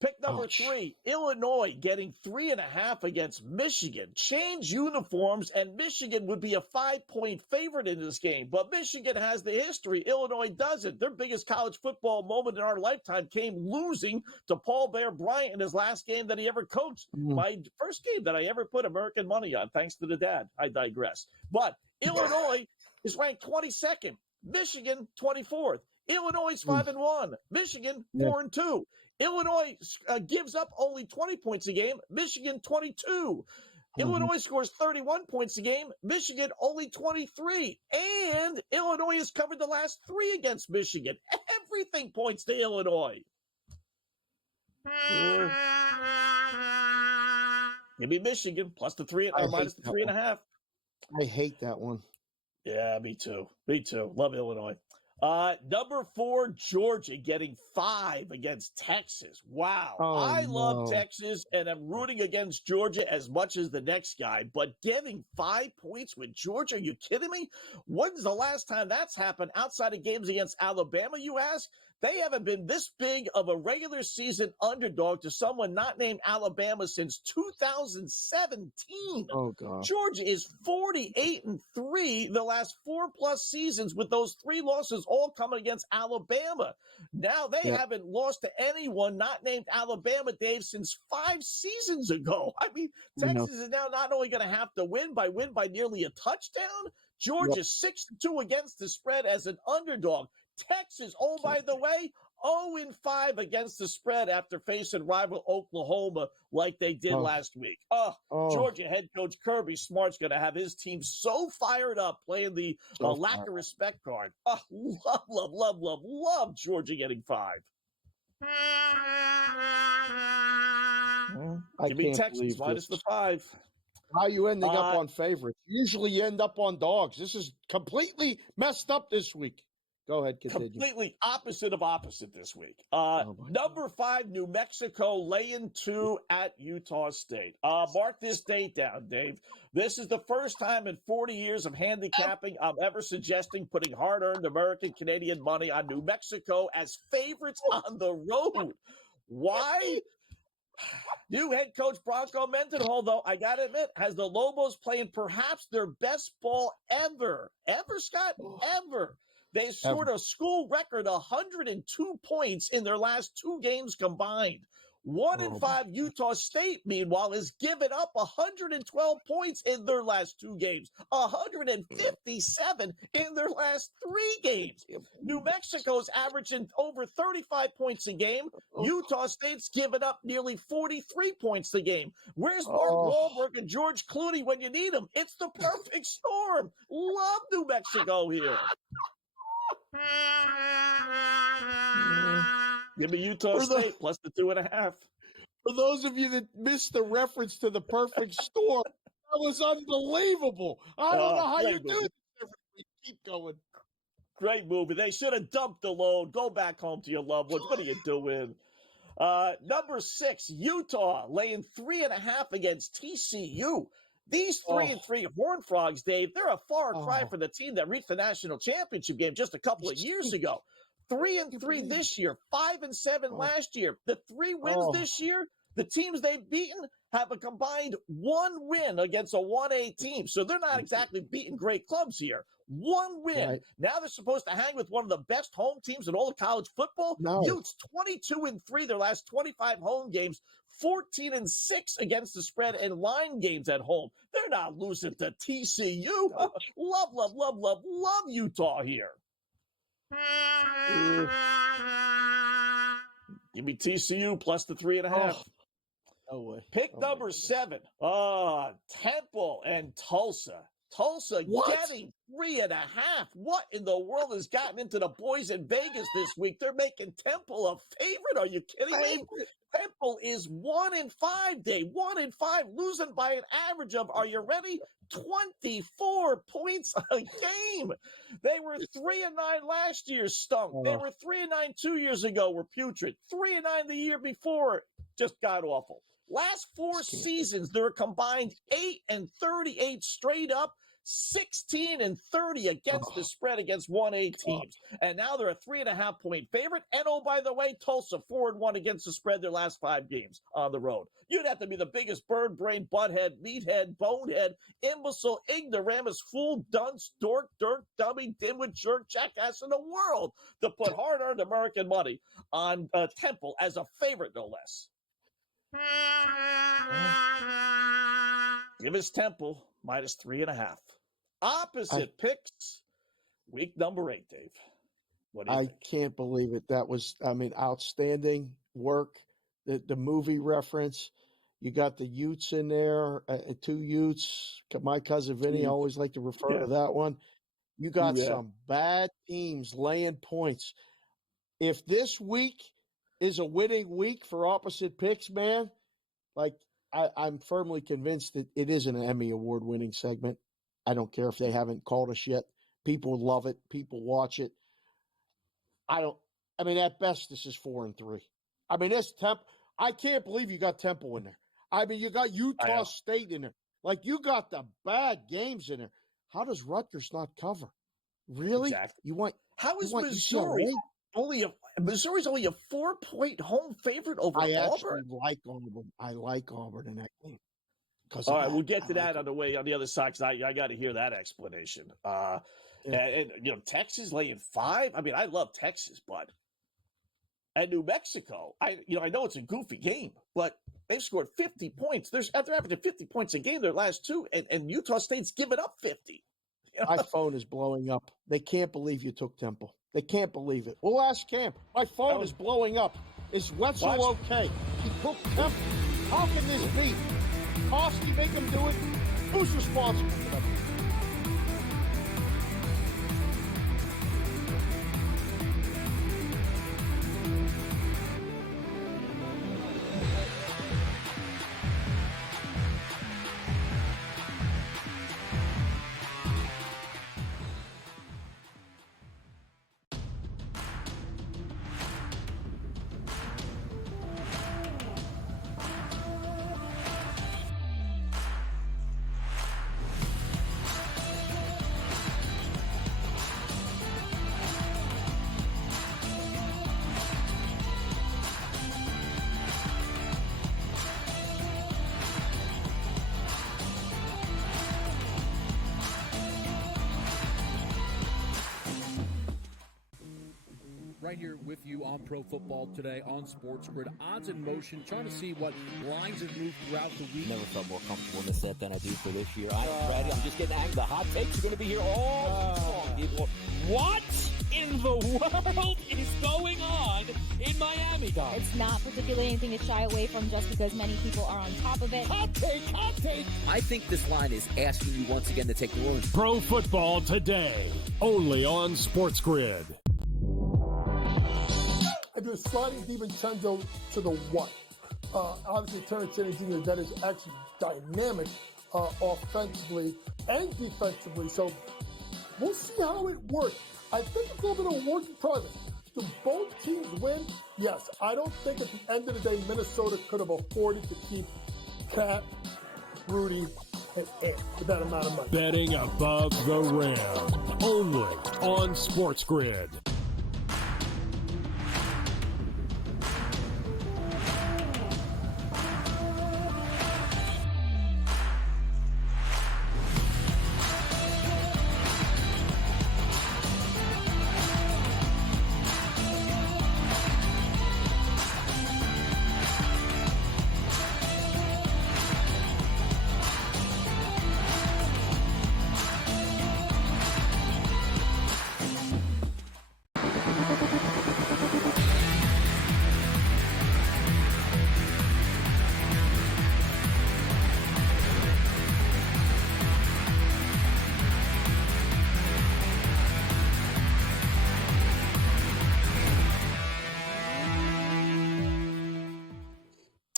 Pick number 3, Illinois getting 3.5 against Michigan. Change uniforms, and Michigan would be a 5-point favorite in this game. But Michigan has the history. Illinois doesn't. Their biggest college football moment in our lifetime came losing to Paul Bear Bryant in his last game that he ever coached. My first game that I ever put American money on, thanks to the dad. I digress. But Illinois is ranked 22nd. Michigan, 24th. Illinois is 5-1. Michigan, 4-2. Illinois gives up only 20 points a game. Michigan, 22. Illinois scores 31 points a game. Michigan only 23. And Illinois has covered the last 3 against Michigan. Everything points to Illinois. Give me Michigan plus the 3 or minus the 3.5. I hate that one. Yeah, me too. Me too. Love Illinois. Number 4, Georgia getting 5 against Texas. Wow. I love Texas, and I'm rooting against Georgia as much as the next guy, but getting 5 points with Georgia, are you kidding me? When's the last time that's happened outside of games against Alabama, you ask? They haven't been this big of a regular season underdog to someone not named Alabama since 2017. Oh, God. Georgia is 48-3 the last 4+ seasons, with those 3 losses all coming against Alabama. Now they haven't lost to anyone not named Alabama, Dave, since 5 seasons ago. I mean, Texas is now not only going to have to win by nearly a touchdown. Georgia 6-2 against the spread as an underdog. Texas, oh, by the way, 0-5 against the spread after facing rival Oklahoma like they did last week. Georgia head coach Kirby Smart's going to have his team so fired up playing the lack of respect card. Love Georgia getting 5. Give me Texas minus the 5. How are you ending up on favorites? Usually you end up on dogs. This is completely messed up this week. Go ahead, continue. Completely opposite of opposite this week. Number 5, New Mexico laying 2 at Utah State. Mark this date down, Dave. This is the first time in 40 years of handicapping I'm ever suggesting putting hard-earned American Canadian money on New Mexico as favorites on the road. Why? New head coach Bronco Mendenhall, though, I got to admit, has the Lobos playing perhaps their best ball ever. Ever, Scott? Ever. They scored a school record 102 points in their last 2 games combined. 1-5 Utah State, meanwhile, has given up 112 points in their last 2 games, 157 in their last 3 games. New Mexico's averaging over 35 points a game. Utah State's given up nearly 43 points a game. Where's Mark Wahlberg and George Clooney when you need them? It's the perfect storm. Love New Mexico here. Give me Utah State plus the 2.5. For those of you that missed the reference to the perfect storm, that was unbelievable. I don't know how you do it. Keep going. Great movie. They should have dumped the load. Go back home to your loved ones. What are you doing? Number 6, Utah laying 3.5 against TCU. These 3-3 Horned Frogs, Dave, they're a far cry from the team that reached the national championship game just a couple of years ago. 3-3 this year, 5-7 last year. The 3 wins this year, the teams they've beaten have a combined 1 win against a 1A team. So they're not exactly beating great clubs here. 1 win. Right. Now they're supposed to hang with one of the best home teams in all of college football. Utes 22-3 their last 25 home games, 14-6 against the spread and line games at home. They're not losing to TCU. Love Utah here. Give me TCU plus the 3.5. No way. Pick number 7. Temple and Tulsa. Tulsa getting 3.5. What in the world has gotten into the boys in Vegas this week? They're making Temple a favorite. Are you kidding me? Temple is 1-5, Dave. 1-5, losing by an average of, are you ready? 24 points a game. They were 3-9 last year, stunk. They were 3-9 2 years ago, were putrid. 3-9 the year before, just god awful. Last 4 seasons, they're combined 8-38 straight up, 16-30 against the spread against 1A teams. And now they're a 3.5-point favorite. And oh, by the way, Tulsa 4-1 against the spread their last 5 games on the road. You'd have to be the biggest bird brain, butthead, meathead, bonehead, imbecile, ignoramus, fool, dunce, dork, dirk, dummy, dimwit, jerk, jackass in the world to put hard-earned American money on Temple as a favorite, no less. Give us Temple minus 3.5. Opposite picks, week number 8, Dave. What do you think? I can't believe it. That was, outstanding work. The movie reference. You got the Utes in there, 2 Utes. My cousin Vinny, I always like to refer to that one. You got some bad teams laying points. If this week is a winning week for opposite picks, man, like I'm firmly convinced that it is an Emmy Award-winning segment. I don't care if they haven't called us yet. People love it. People watch it. At best, this is 4-3. I mean, I can't believe you got Temple in there. I mean, you got Utah State in there. Like, you got the bad games in there. How does Rutgers not cover? Really? Exactly. How is Missouri Missouri's only a 4-point home favorite over Auburn? I actually like Auburn. I like Auburn in that game. All right, we'll get to that on the way on the other side, because I got to hear that explanation. And Texas laying 5. I mean, I love Texas, but and New Mexico, I know it's a goofy game, but they've scored 50 points. They're averaging 50 points a game their last 2, and Utah State's given up 50. My phone is blowing up. They can't believe you took Temple. They can't believe it. We'll ask Cam. My phone is blowing up. Is Wetzel okay? He took Temple. How can this be? Kosky make him do it? Who's responsible for that? Right here with you on Pro Football Today on SportsGrid. Odds in motion, trying to see what lines have moved throughout the week. Never felt more comfortable in this set than I do for this year. I'm ready. I'm just getting angry. The hot takes are going to be here all people. What in the world is going on in Miami, guys? It's not particularly anything to shy away from, just because many people are on top of it. Hot take. I think this line is asking you once again to take the Orange. Pro Football Today, only on SportsGrid. I do sliding DiVincenzo to the 1. Obviously, Terrence Jr., that is actually dynamic offensively and defensively. So we'll see how it works. I think it's a little bit of a work in progress. Do both teams win? Yes. I don't think at the end of the day, Minnesota could have afforded to keep Cat, Rudy, and Ant with that amount of money. Betting above the rim, only on SportsGrid.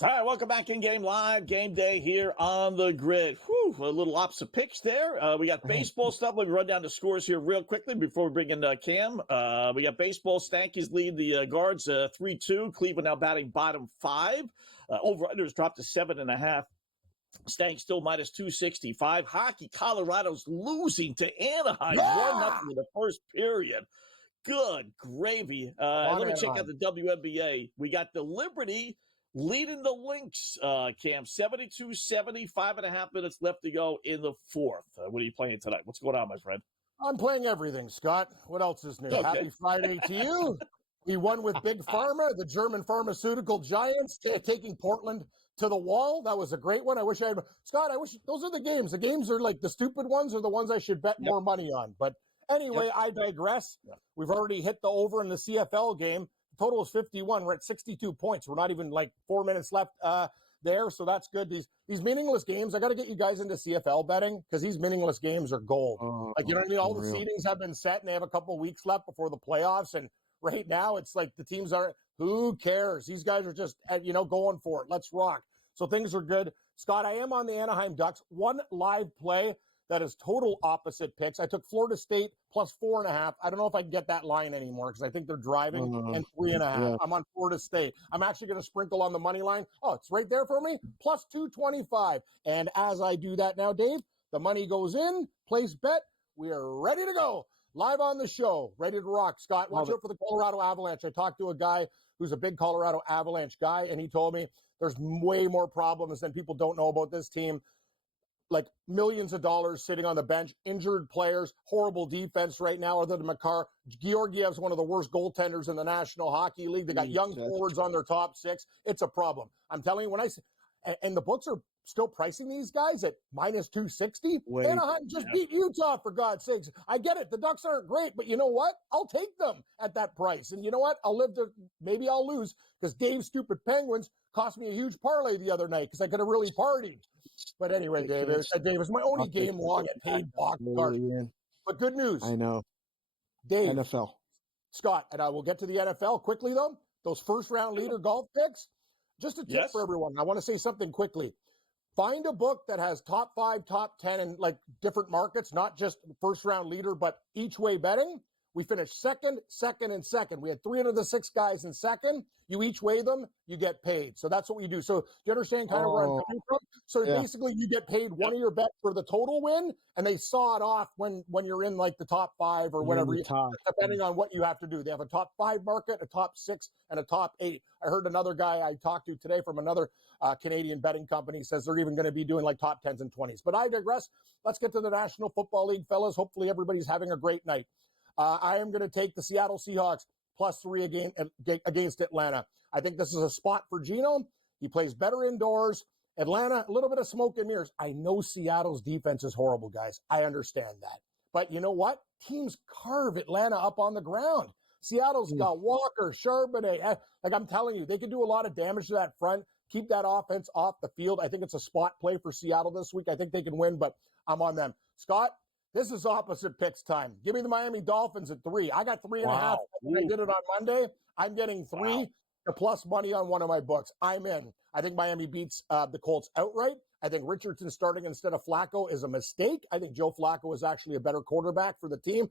All right, welcome back InGame Live, game day here on the grid. Whew, a little opposite picks there. We got baseball stuff. Let me run down the scores here real quickly before we bring in Cam. We got baseball. Stankies lead the Guards 3-2. Cleveland now batting bottom 5. Over-unders dropped to 7.5. Stank still minus 265. Hockey, Colorado's losing to Anaheim. 1-0 in the first period. Good gravy. Let me check out the WNBA. We got the Liberty leading the Lynx, Cam, 72-70, 5.5 minutes left to go in the fourth. What are you playing tonight? What's going on, my friend? I'm playing everything, Scott. What else is new? Okay. Happy Friday to you. We won with Big Pharma, the German pharmaceutical giants, taking Portland to the wall. That was a great one. I wish I had – Scott, I wish – those are the games. The games are like the stupid ones are the ones I should bet more money on. But anyway, I digress. We've already hit the over in the CFL game. Total is 51. We're at 62 points. We're not even like 4 minutes left. there, so that's good. These meaningless games, I got to get you guys into CFL betting because these meaningless games are gold. Like, you know what I mean? All the seedings have been set, and they have a couple weeks left before the playoffs, and right now it's like the teams aren't, who cares? These guys are just, going for it. Let's rock. So things are good. Scott, I am on the Anaheim Ducks. One live play that is total opposite picks. I took Florida State plus 4.5. I don't know if I can get that line anymore because I think they're driving, and 3.5. Yeah. I'm on Florida State. I'm actually going to sprinkle on the money line. Oh, it's right there for me, plus 225. And as I do that now, Dave, the money goes in, place bet. We are ready to go. Live on the show, ready to rock. Scott, watch out for the Colorado Avalanche. I talked to a guy who's a big Colorado Avalanche guy, and he told me there's way more problems than people don't know about this team. Like millions of dollars sitting on the bench, injured players, horrible defense right now other than Makar. Georgiev's one of the worst goaltenders in the National Hockey League. They got young forwards on their top six. It's a problem. I'm telling you, and the books are still pricing these guys at minus 260. Anaheim just beat Utah, for God's sakes. I get it. The Ducks aren't great, but you know what? I'll take them at that price. And you know what? Maybe I'll lose because Dave's stupid Penguins cost me a huge parlay the other night because I could have really partied. But anyway, Dave, it was my only game long at paid box card. But good news. I know. Dave. NFL. Scott, and I will get to the NFL quickly, though. Those first-round leader golf picks. Just a tip for everyone. I want to say something quickly. Find a book that has top 5, top 10 in like different markets, not just first-round leader, but each way betting. We finished second, and second. We had 3 of the 6 guys in second. You each weigh them, you get paid. So that's what we do. So do you understand kind of where I'm coming from? So basically you get paid one of your bet for the total win, and they saw it off when you're in like the top 5 or whatever, depending on what you have to do. They have a top 5 market, a top 6, and a top 8. I heard another guy I talked to today from another Canadian betting company says they're even going to be doing like top 10s and 20s. But I digress. Let's get to the National Football League, fellas. Hopefully everybody's having a great night. I am going to take the Seattle Seahawks plus 3 against Atlanta. I think this is a spot for Geno. He plays better indoors. Atlanta, a little bit of smoke and mirrors. I know Seattle's defense is horrible, guys. I understand that. But you know what? Teams carve Atlanta up on the ground. Seattle's got Walker, Charbonnet. Like I'm telling you, they can do a lot of damage to that front. Keep that offense off the field. I think it's a spot play for Seattle this week. I think they can win, but I'm on them. Scott, this is opposite picks time. Give me the Miami Dolphins at 3. I got 3.5. I did it on Monday. I'm getting 3 to plus money on one of my books. I'm in. I think Miami beats the Colts outright. I think Richardson starting instead of Flacco is a mistake. I think Joe Flacco is actually a better quarterback for the team.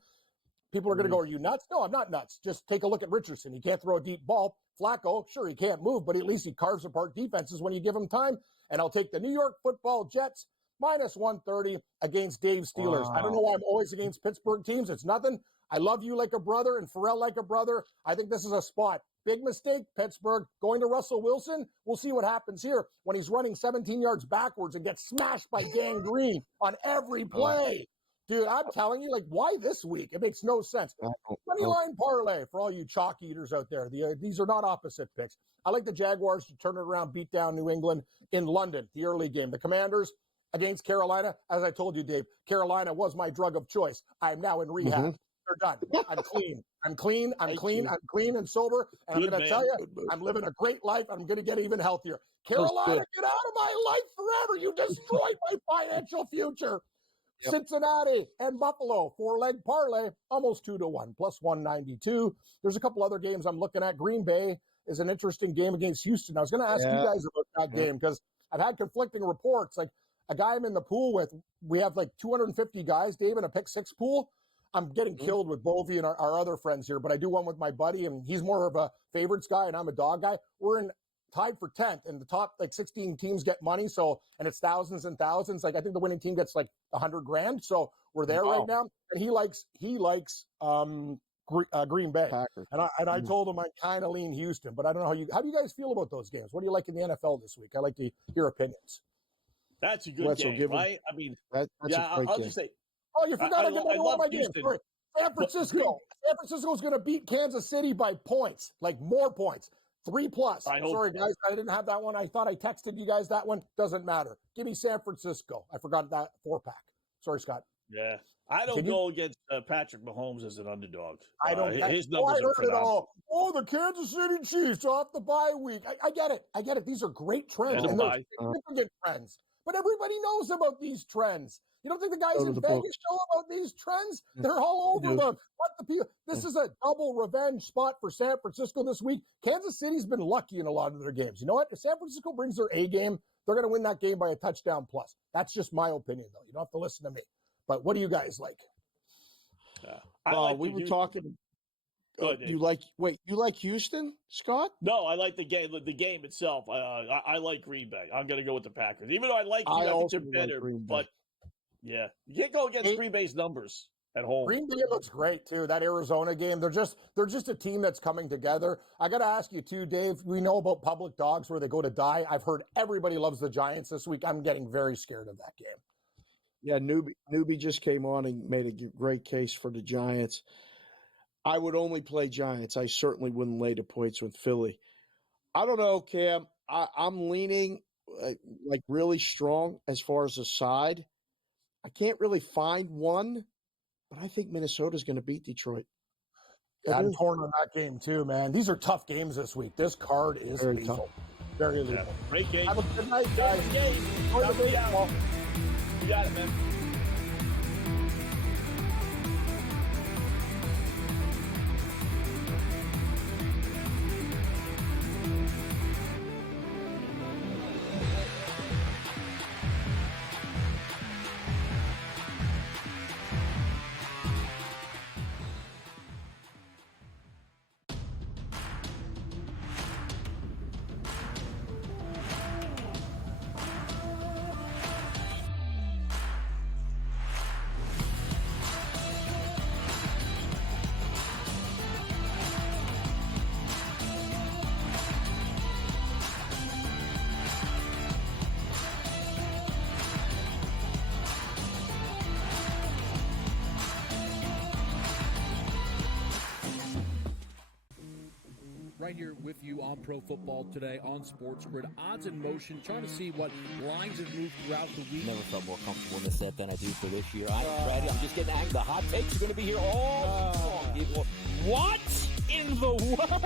People are going to go, are you nuts? No, I'm not nuts. Just take a look at Richardson. He can't throw a deep ball. Flacco, sure, he can't move, but at least he carves apart defenses when you give him time. And I'll take the New York Football Jets minus 130 against Dave's Steelers. Wow. I don't know why I'm always against Pittsburgh teams. It's nothing. I love you like a brother and Pharrell like a brother. I think this is a spot. Big mistake, Pittsburgh. Going to Russell Wilson. We'll see what happens here when he's running 17 yards backwards and gets smashed by Dan Green on every play. Dude, I'm telling you, like, why this week? It makes no sense. Money line parlay for all you chalk eaters out there. These are not opposite picks. I like the Jaguars to turn it around, beat down New England in London, the early game. The Commanders against Carolina. As I told you, Dave, Carolina was my drug of choice. I am now in rehab. They're done. I'm clean. I'm clean and sober. And I'm going to tell you, I'm living a great life. I'm going to get even healthier. Carolina, get out of my life forever. You destroyed my financial future. Yep. Cincinnati and Buffalo, 4-leg parlay, almost 2-1, plus 192. There's a couple other games I'm looking at. Green Bay is an interesting game against Houston. I was going to ask you guys about that game because I've had conflicting reports. Like a guy I'm in the pool with, we have like 250 guys, Dave, in a pick 6 pool. I'm getting killed with Bovey and our other friends here, but I do one with my buddy, and he's more of a favorites guy, and I'm a dog guy. We're tied for 10th, and the top like 16 teams get money. So, and it's thousands and thousands. Like I think the winning team gets like $100,000. So we're there right now. And he likes Green Bay. Packers. And I told him I kind of lean Houston, but I don't know how do you guys feel about those games? What do you like in the NFL this week? I like to hear opinions. That's a good game, right? I mean, I'll just say. Oh, you forgot I one of my games. Sorry. San Francisco. San Francisco's going to beat Kansas City by points, like more points. 3+. Sorry, guys, I didn't have that one. I thought I texted you guys that one. Doesn't matter. Give me San Francisco. I forgot that 4-pack. Sorry, Scott. Yeah. I don't go against Patrick Mahomes as an underdog. I don't. His I numbers are heard it phenomenal. all. Oh, the Kansas City Chiefs off the bye week. I get it. I get it. These are great trends, and they're significant trends. But everybody knows about these trends. You don't think the guys in Vegas know about these trends? They're all over them. What the people? This is a double revenge spot for San Francisco this week. Kansas City's been lucky in a lot of their games. You know what? If San Francisco brings their A game, they're going to win that game by a touchdown plus. That's just my opinion, though. You don't have to listen to me. But what do you guys like? We were talking. You like Houston, Scott? No, I like the game. The game itself. I like Green Bay. I'm going to go with the Packers, even though I think they're better. But yeah, you can't go against Green Bay's numbers at home. Green Bay looks great too. That Arizona game, they're just a team that's coming together. I got to ask you too, Dave. We know about public dogs where they go to die. I've heard everybody loves the Giants this week. I'm getting very scared of that game. Yeah, newbie just came on and made a great case for the Giants. I would only play Giants. I certainly wouldn't lay the points with Philly. I don't know, Cam. I'm leaning like really strong as far as a side. I can't really find one, but I think Minnesota's going to beat Detroit. Yeah, I'm torn on that game too, man. These are tough games this week. This card is very lethal. tough. Very lethal. Yeah, great game. Have a good night, guys. Enjoy the baseball. You got it, man. Right here with you on Pro Football Today on SportsGrid. Odds in motion, trying to see what lines have moved throughout the week. Never felt more comfortable in this set than I do for this year. I am ready. I'm just getting angry. The hot takes are going to be here all long. What in the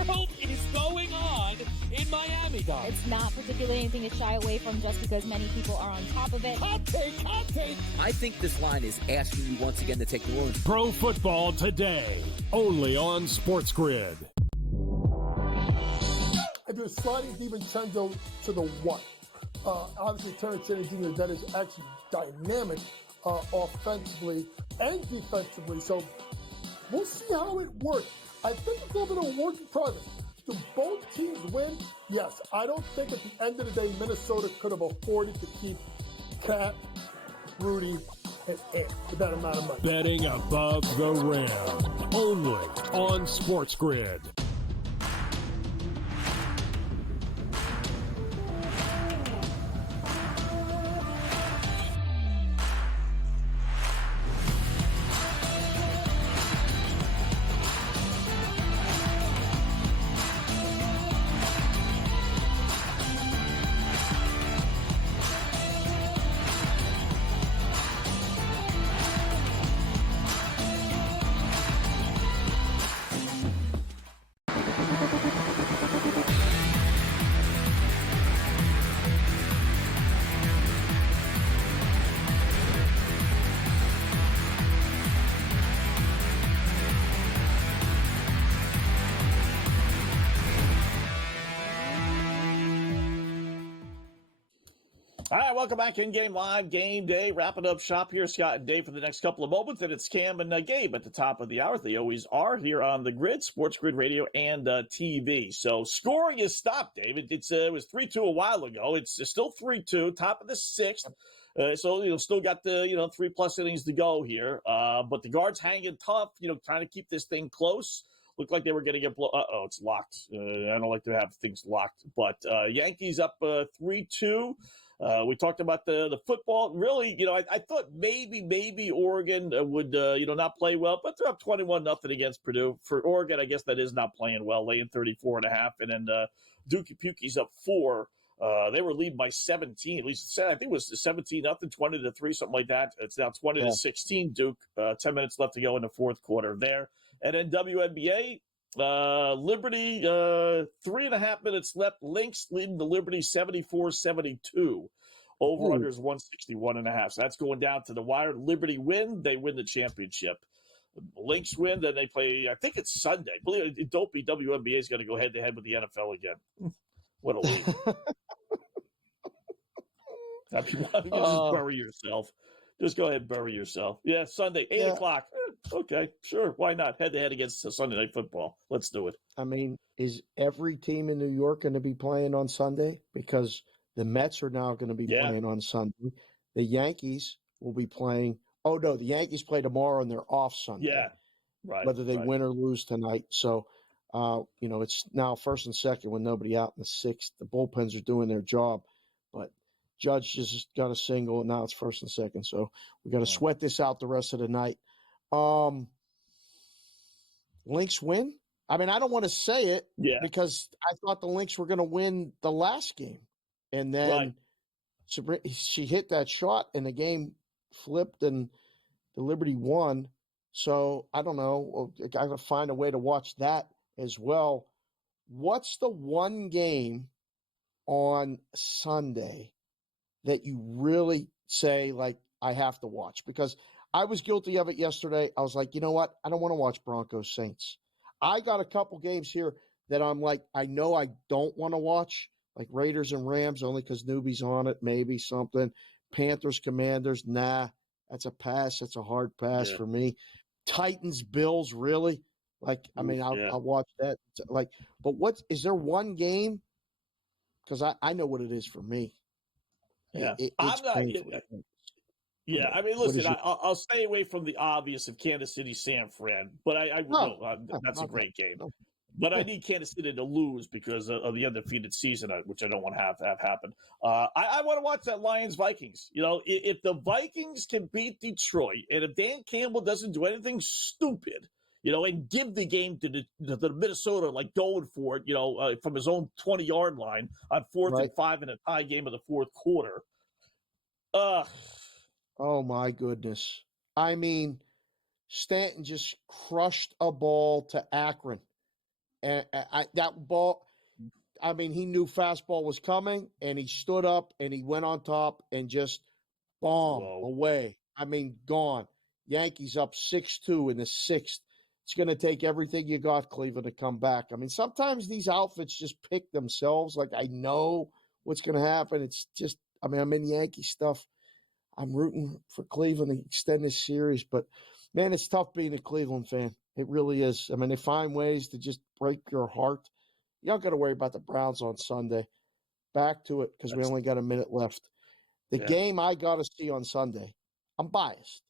world is going on in Miami, Dom? It's not particularly anything to shy away from just because many people are on top of it. Hot take, hot take. I think this line is asking you once again to take New Orleans. Pro Football Today, only on SportsGrid. I do sliding DiVincenzo to the one. Obviously, Terrence Jr. that is actually dynamic offensively and defensively. So we'll see how it works. I think it's a little bit of a work in progress. Do both teams win? Yes. I don't think at the end of the day, Minnesota could have afforded to keep Cat, Rudy, and Ant for that amount of money. Betting above the rim, only on SportsGrid. All right, welcome back. In-game live game day. Wrapping up shop here. Scott and Dave for the next couple of moments. And it's Cam and Gabe at the top of the hour. They always are here on the grid, SportsGrid Radio and TV. So scoring is stopped, David. It was 3-2 a while ago. It's still 3-2, top of the sixth. So, still got the, 3+ innings to go here. But the guards hanging tough, trying to keep this thing close. Looked like they were going to get it's locked. I don't like to have things locked. But Yankees up 3-2. We talked about the football. Really, I thought maybe Oregon would, not play well, but they're up 21-0 against Purdue. For Oregon, I guess that is not playing well, laying 34.5. And then Duke Pukey's up 4 They were leading by 17. At least I think it was 17-0, 20-3, something like that. It's now 20-16. Duke. 10 minutes left to go in the fourth quarter there. And then WNBA, Liberty, 3.5 minutes left. Lynx leading the Liberty 74-72. Over-under is 161.5. So that's going down to the wire. Liberty win, they win the championship. Lynx win, then they play, I think it's Sunday. Believe it, don't be WNBA is going to go head-to-head with the NFL again. What a league. Just bury yourself. Just go ahead and bury yourself. Yeah, Sunday, 8 o'clock. Okay, sure. Why not? Head-to-head against Sunday Night Football. Let's do it. I mean, is every team in New York going to be playing on Sunday? Because the Mets are now going to be playing on Sunday. The Yankees will be playing. Oh, no, the Yankees play tomorrow and they're off Sunday. Yeah, right. Whether they win or lose tonight. So, it's now first and second with nobody out in the sixth. The bullpens are doing their job. But Judge just got a single, and now it's first and second. So we got to sweat this out the rest of the night. Lynx win? I mean, I don't want to say it because I thought the Lynx were going to win the last game. And then she hit that shot, and the game flipped, and the Liberty won. So I don't know. I got to find a way to watch that as well. What's the one game on Sunday that you really say, like, I have to watch? Because I was guilty of it yesterday. I was like, you know what? I don't want to watch Broncos Saints. I got a couple games here that I'm like, I know I don't want to watch, like Raiders and Rams, only because newbie's on it, maybe something. Panthers, Commanders, nah, that's a pass. That's a hard pass for me. Titans, Bills, really? Like, I mean, I'll watch that. Like, but is there one game? Because I know what it is for me. Yeah, it's painful. Yeah, I mean, listen, I'll stay away from the obvious of Kansas City, San Fran, but that's a great game. No. But I need Kansas City to lose because of the undefeated season, which I don't want to have happen. I want to watch that Lions-Vikings. If the Vikings can beat Detroit, and if Dan Campbell doesn't do anything stupid, and give the game to the Minnesota, like going for it, from his own 20-yard line on 4th and 5 in a tie game of the fourth quarter. Oh, my goodness. I mean, Stanton just crushed a ball to Akron. And that ball, I mean, he knew fastball was coming, and he stood up, and he went on top and just bombed away. I mean, gone. Yankees up 6-2 in the sixth. It's going to take everything you got, Cleveland, to come back. I mean, sometimes these outfits just pick themselves. Like, I know what's going to happen. It's just, I mean, I'm in Yankee stuff. I'm rooting for Cleveland to extend this series. But, man, it's tough being a Cleveland fan. It really is. I mean, they find ways to just break your heart. You don't got to worry about the Browns on Sunday. Back to it because we only got a minute left. The game I got to see on Sunday, I'm biased.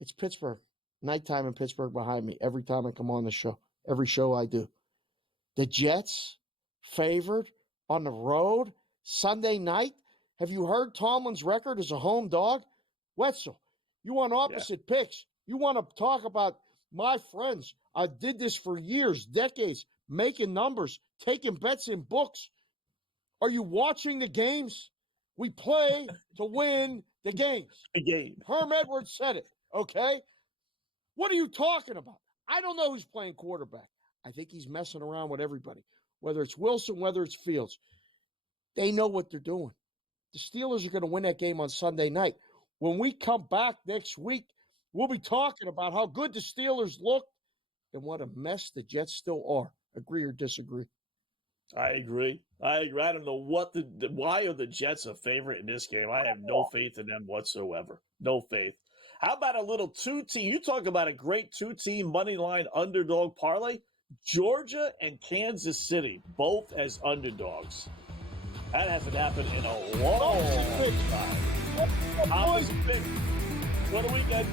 It's Pittsburgh. Nighttime in Pittsburgh behind me every time I come on the show. Every show I do. The Jets favored on the road Sunday night. Have you heard Tomlin's record as a home dog? Wetzel, you want opposite picks. You want to talk about my friends. I did this for years, decades, making numbers, taking bets in books. Are you watching the games? We play to win the games. The game. Herm Edwards said it, okay? What are you talking about? I don't know who's playing quarterback. I think he's messing around with everybody, whether it's Wilson, whether it's Fields. They know what they're doing. The Steelers are going to win that game on Sunday night. When we come back next week, we'll be talking about how good the Steelers look and what a mess the Jets still are. Agree or disagree? I agree. I don't know why are the Jets a favorite in this game. I have no faith in them whatsoever. No faith. How about a little two-team? You talk about a great two-team money line underdog parlay. Georgia and Kansas City, both as underdogs. That hasn't happened in a long time. Opposite pick. What do we get?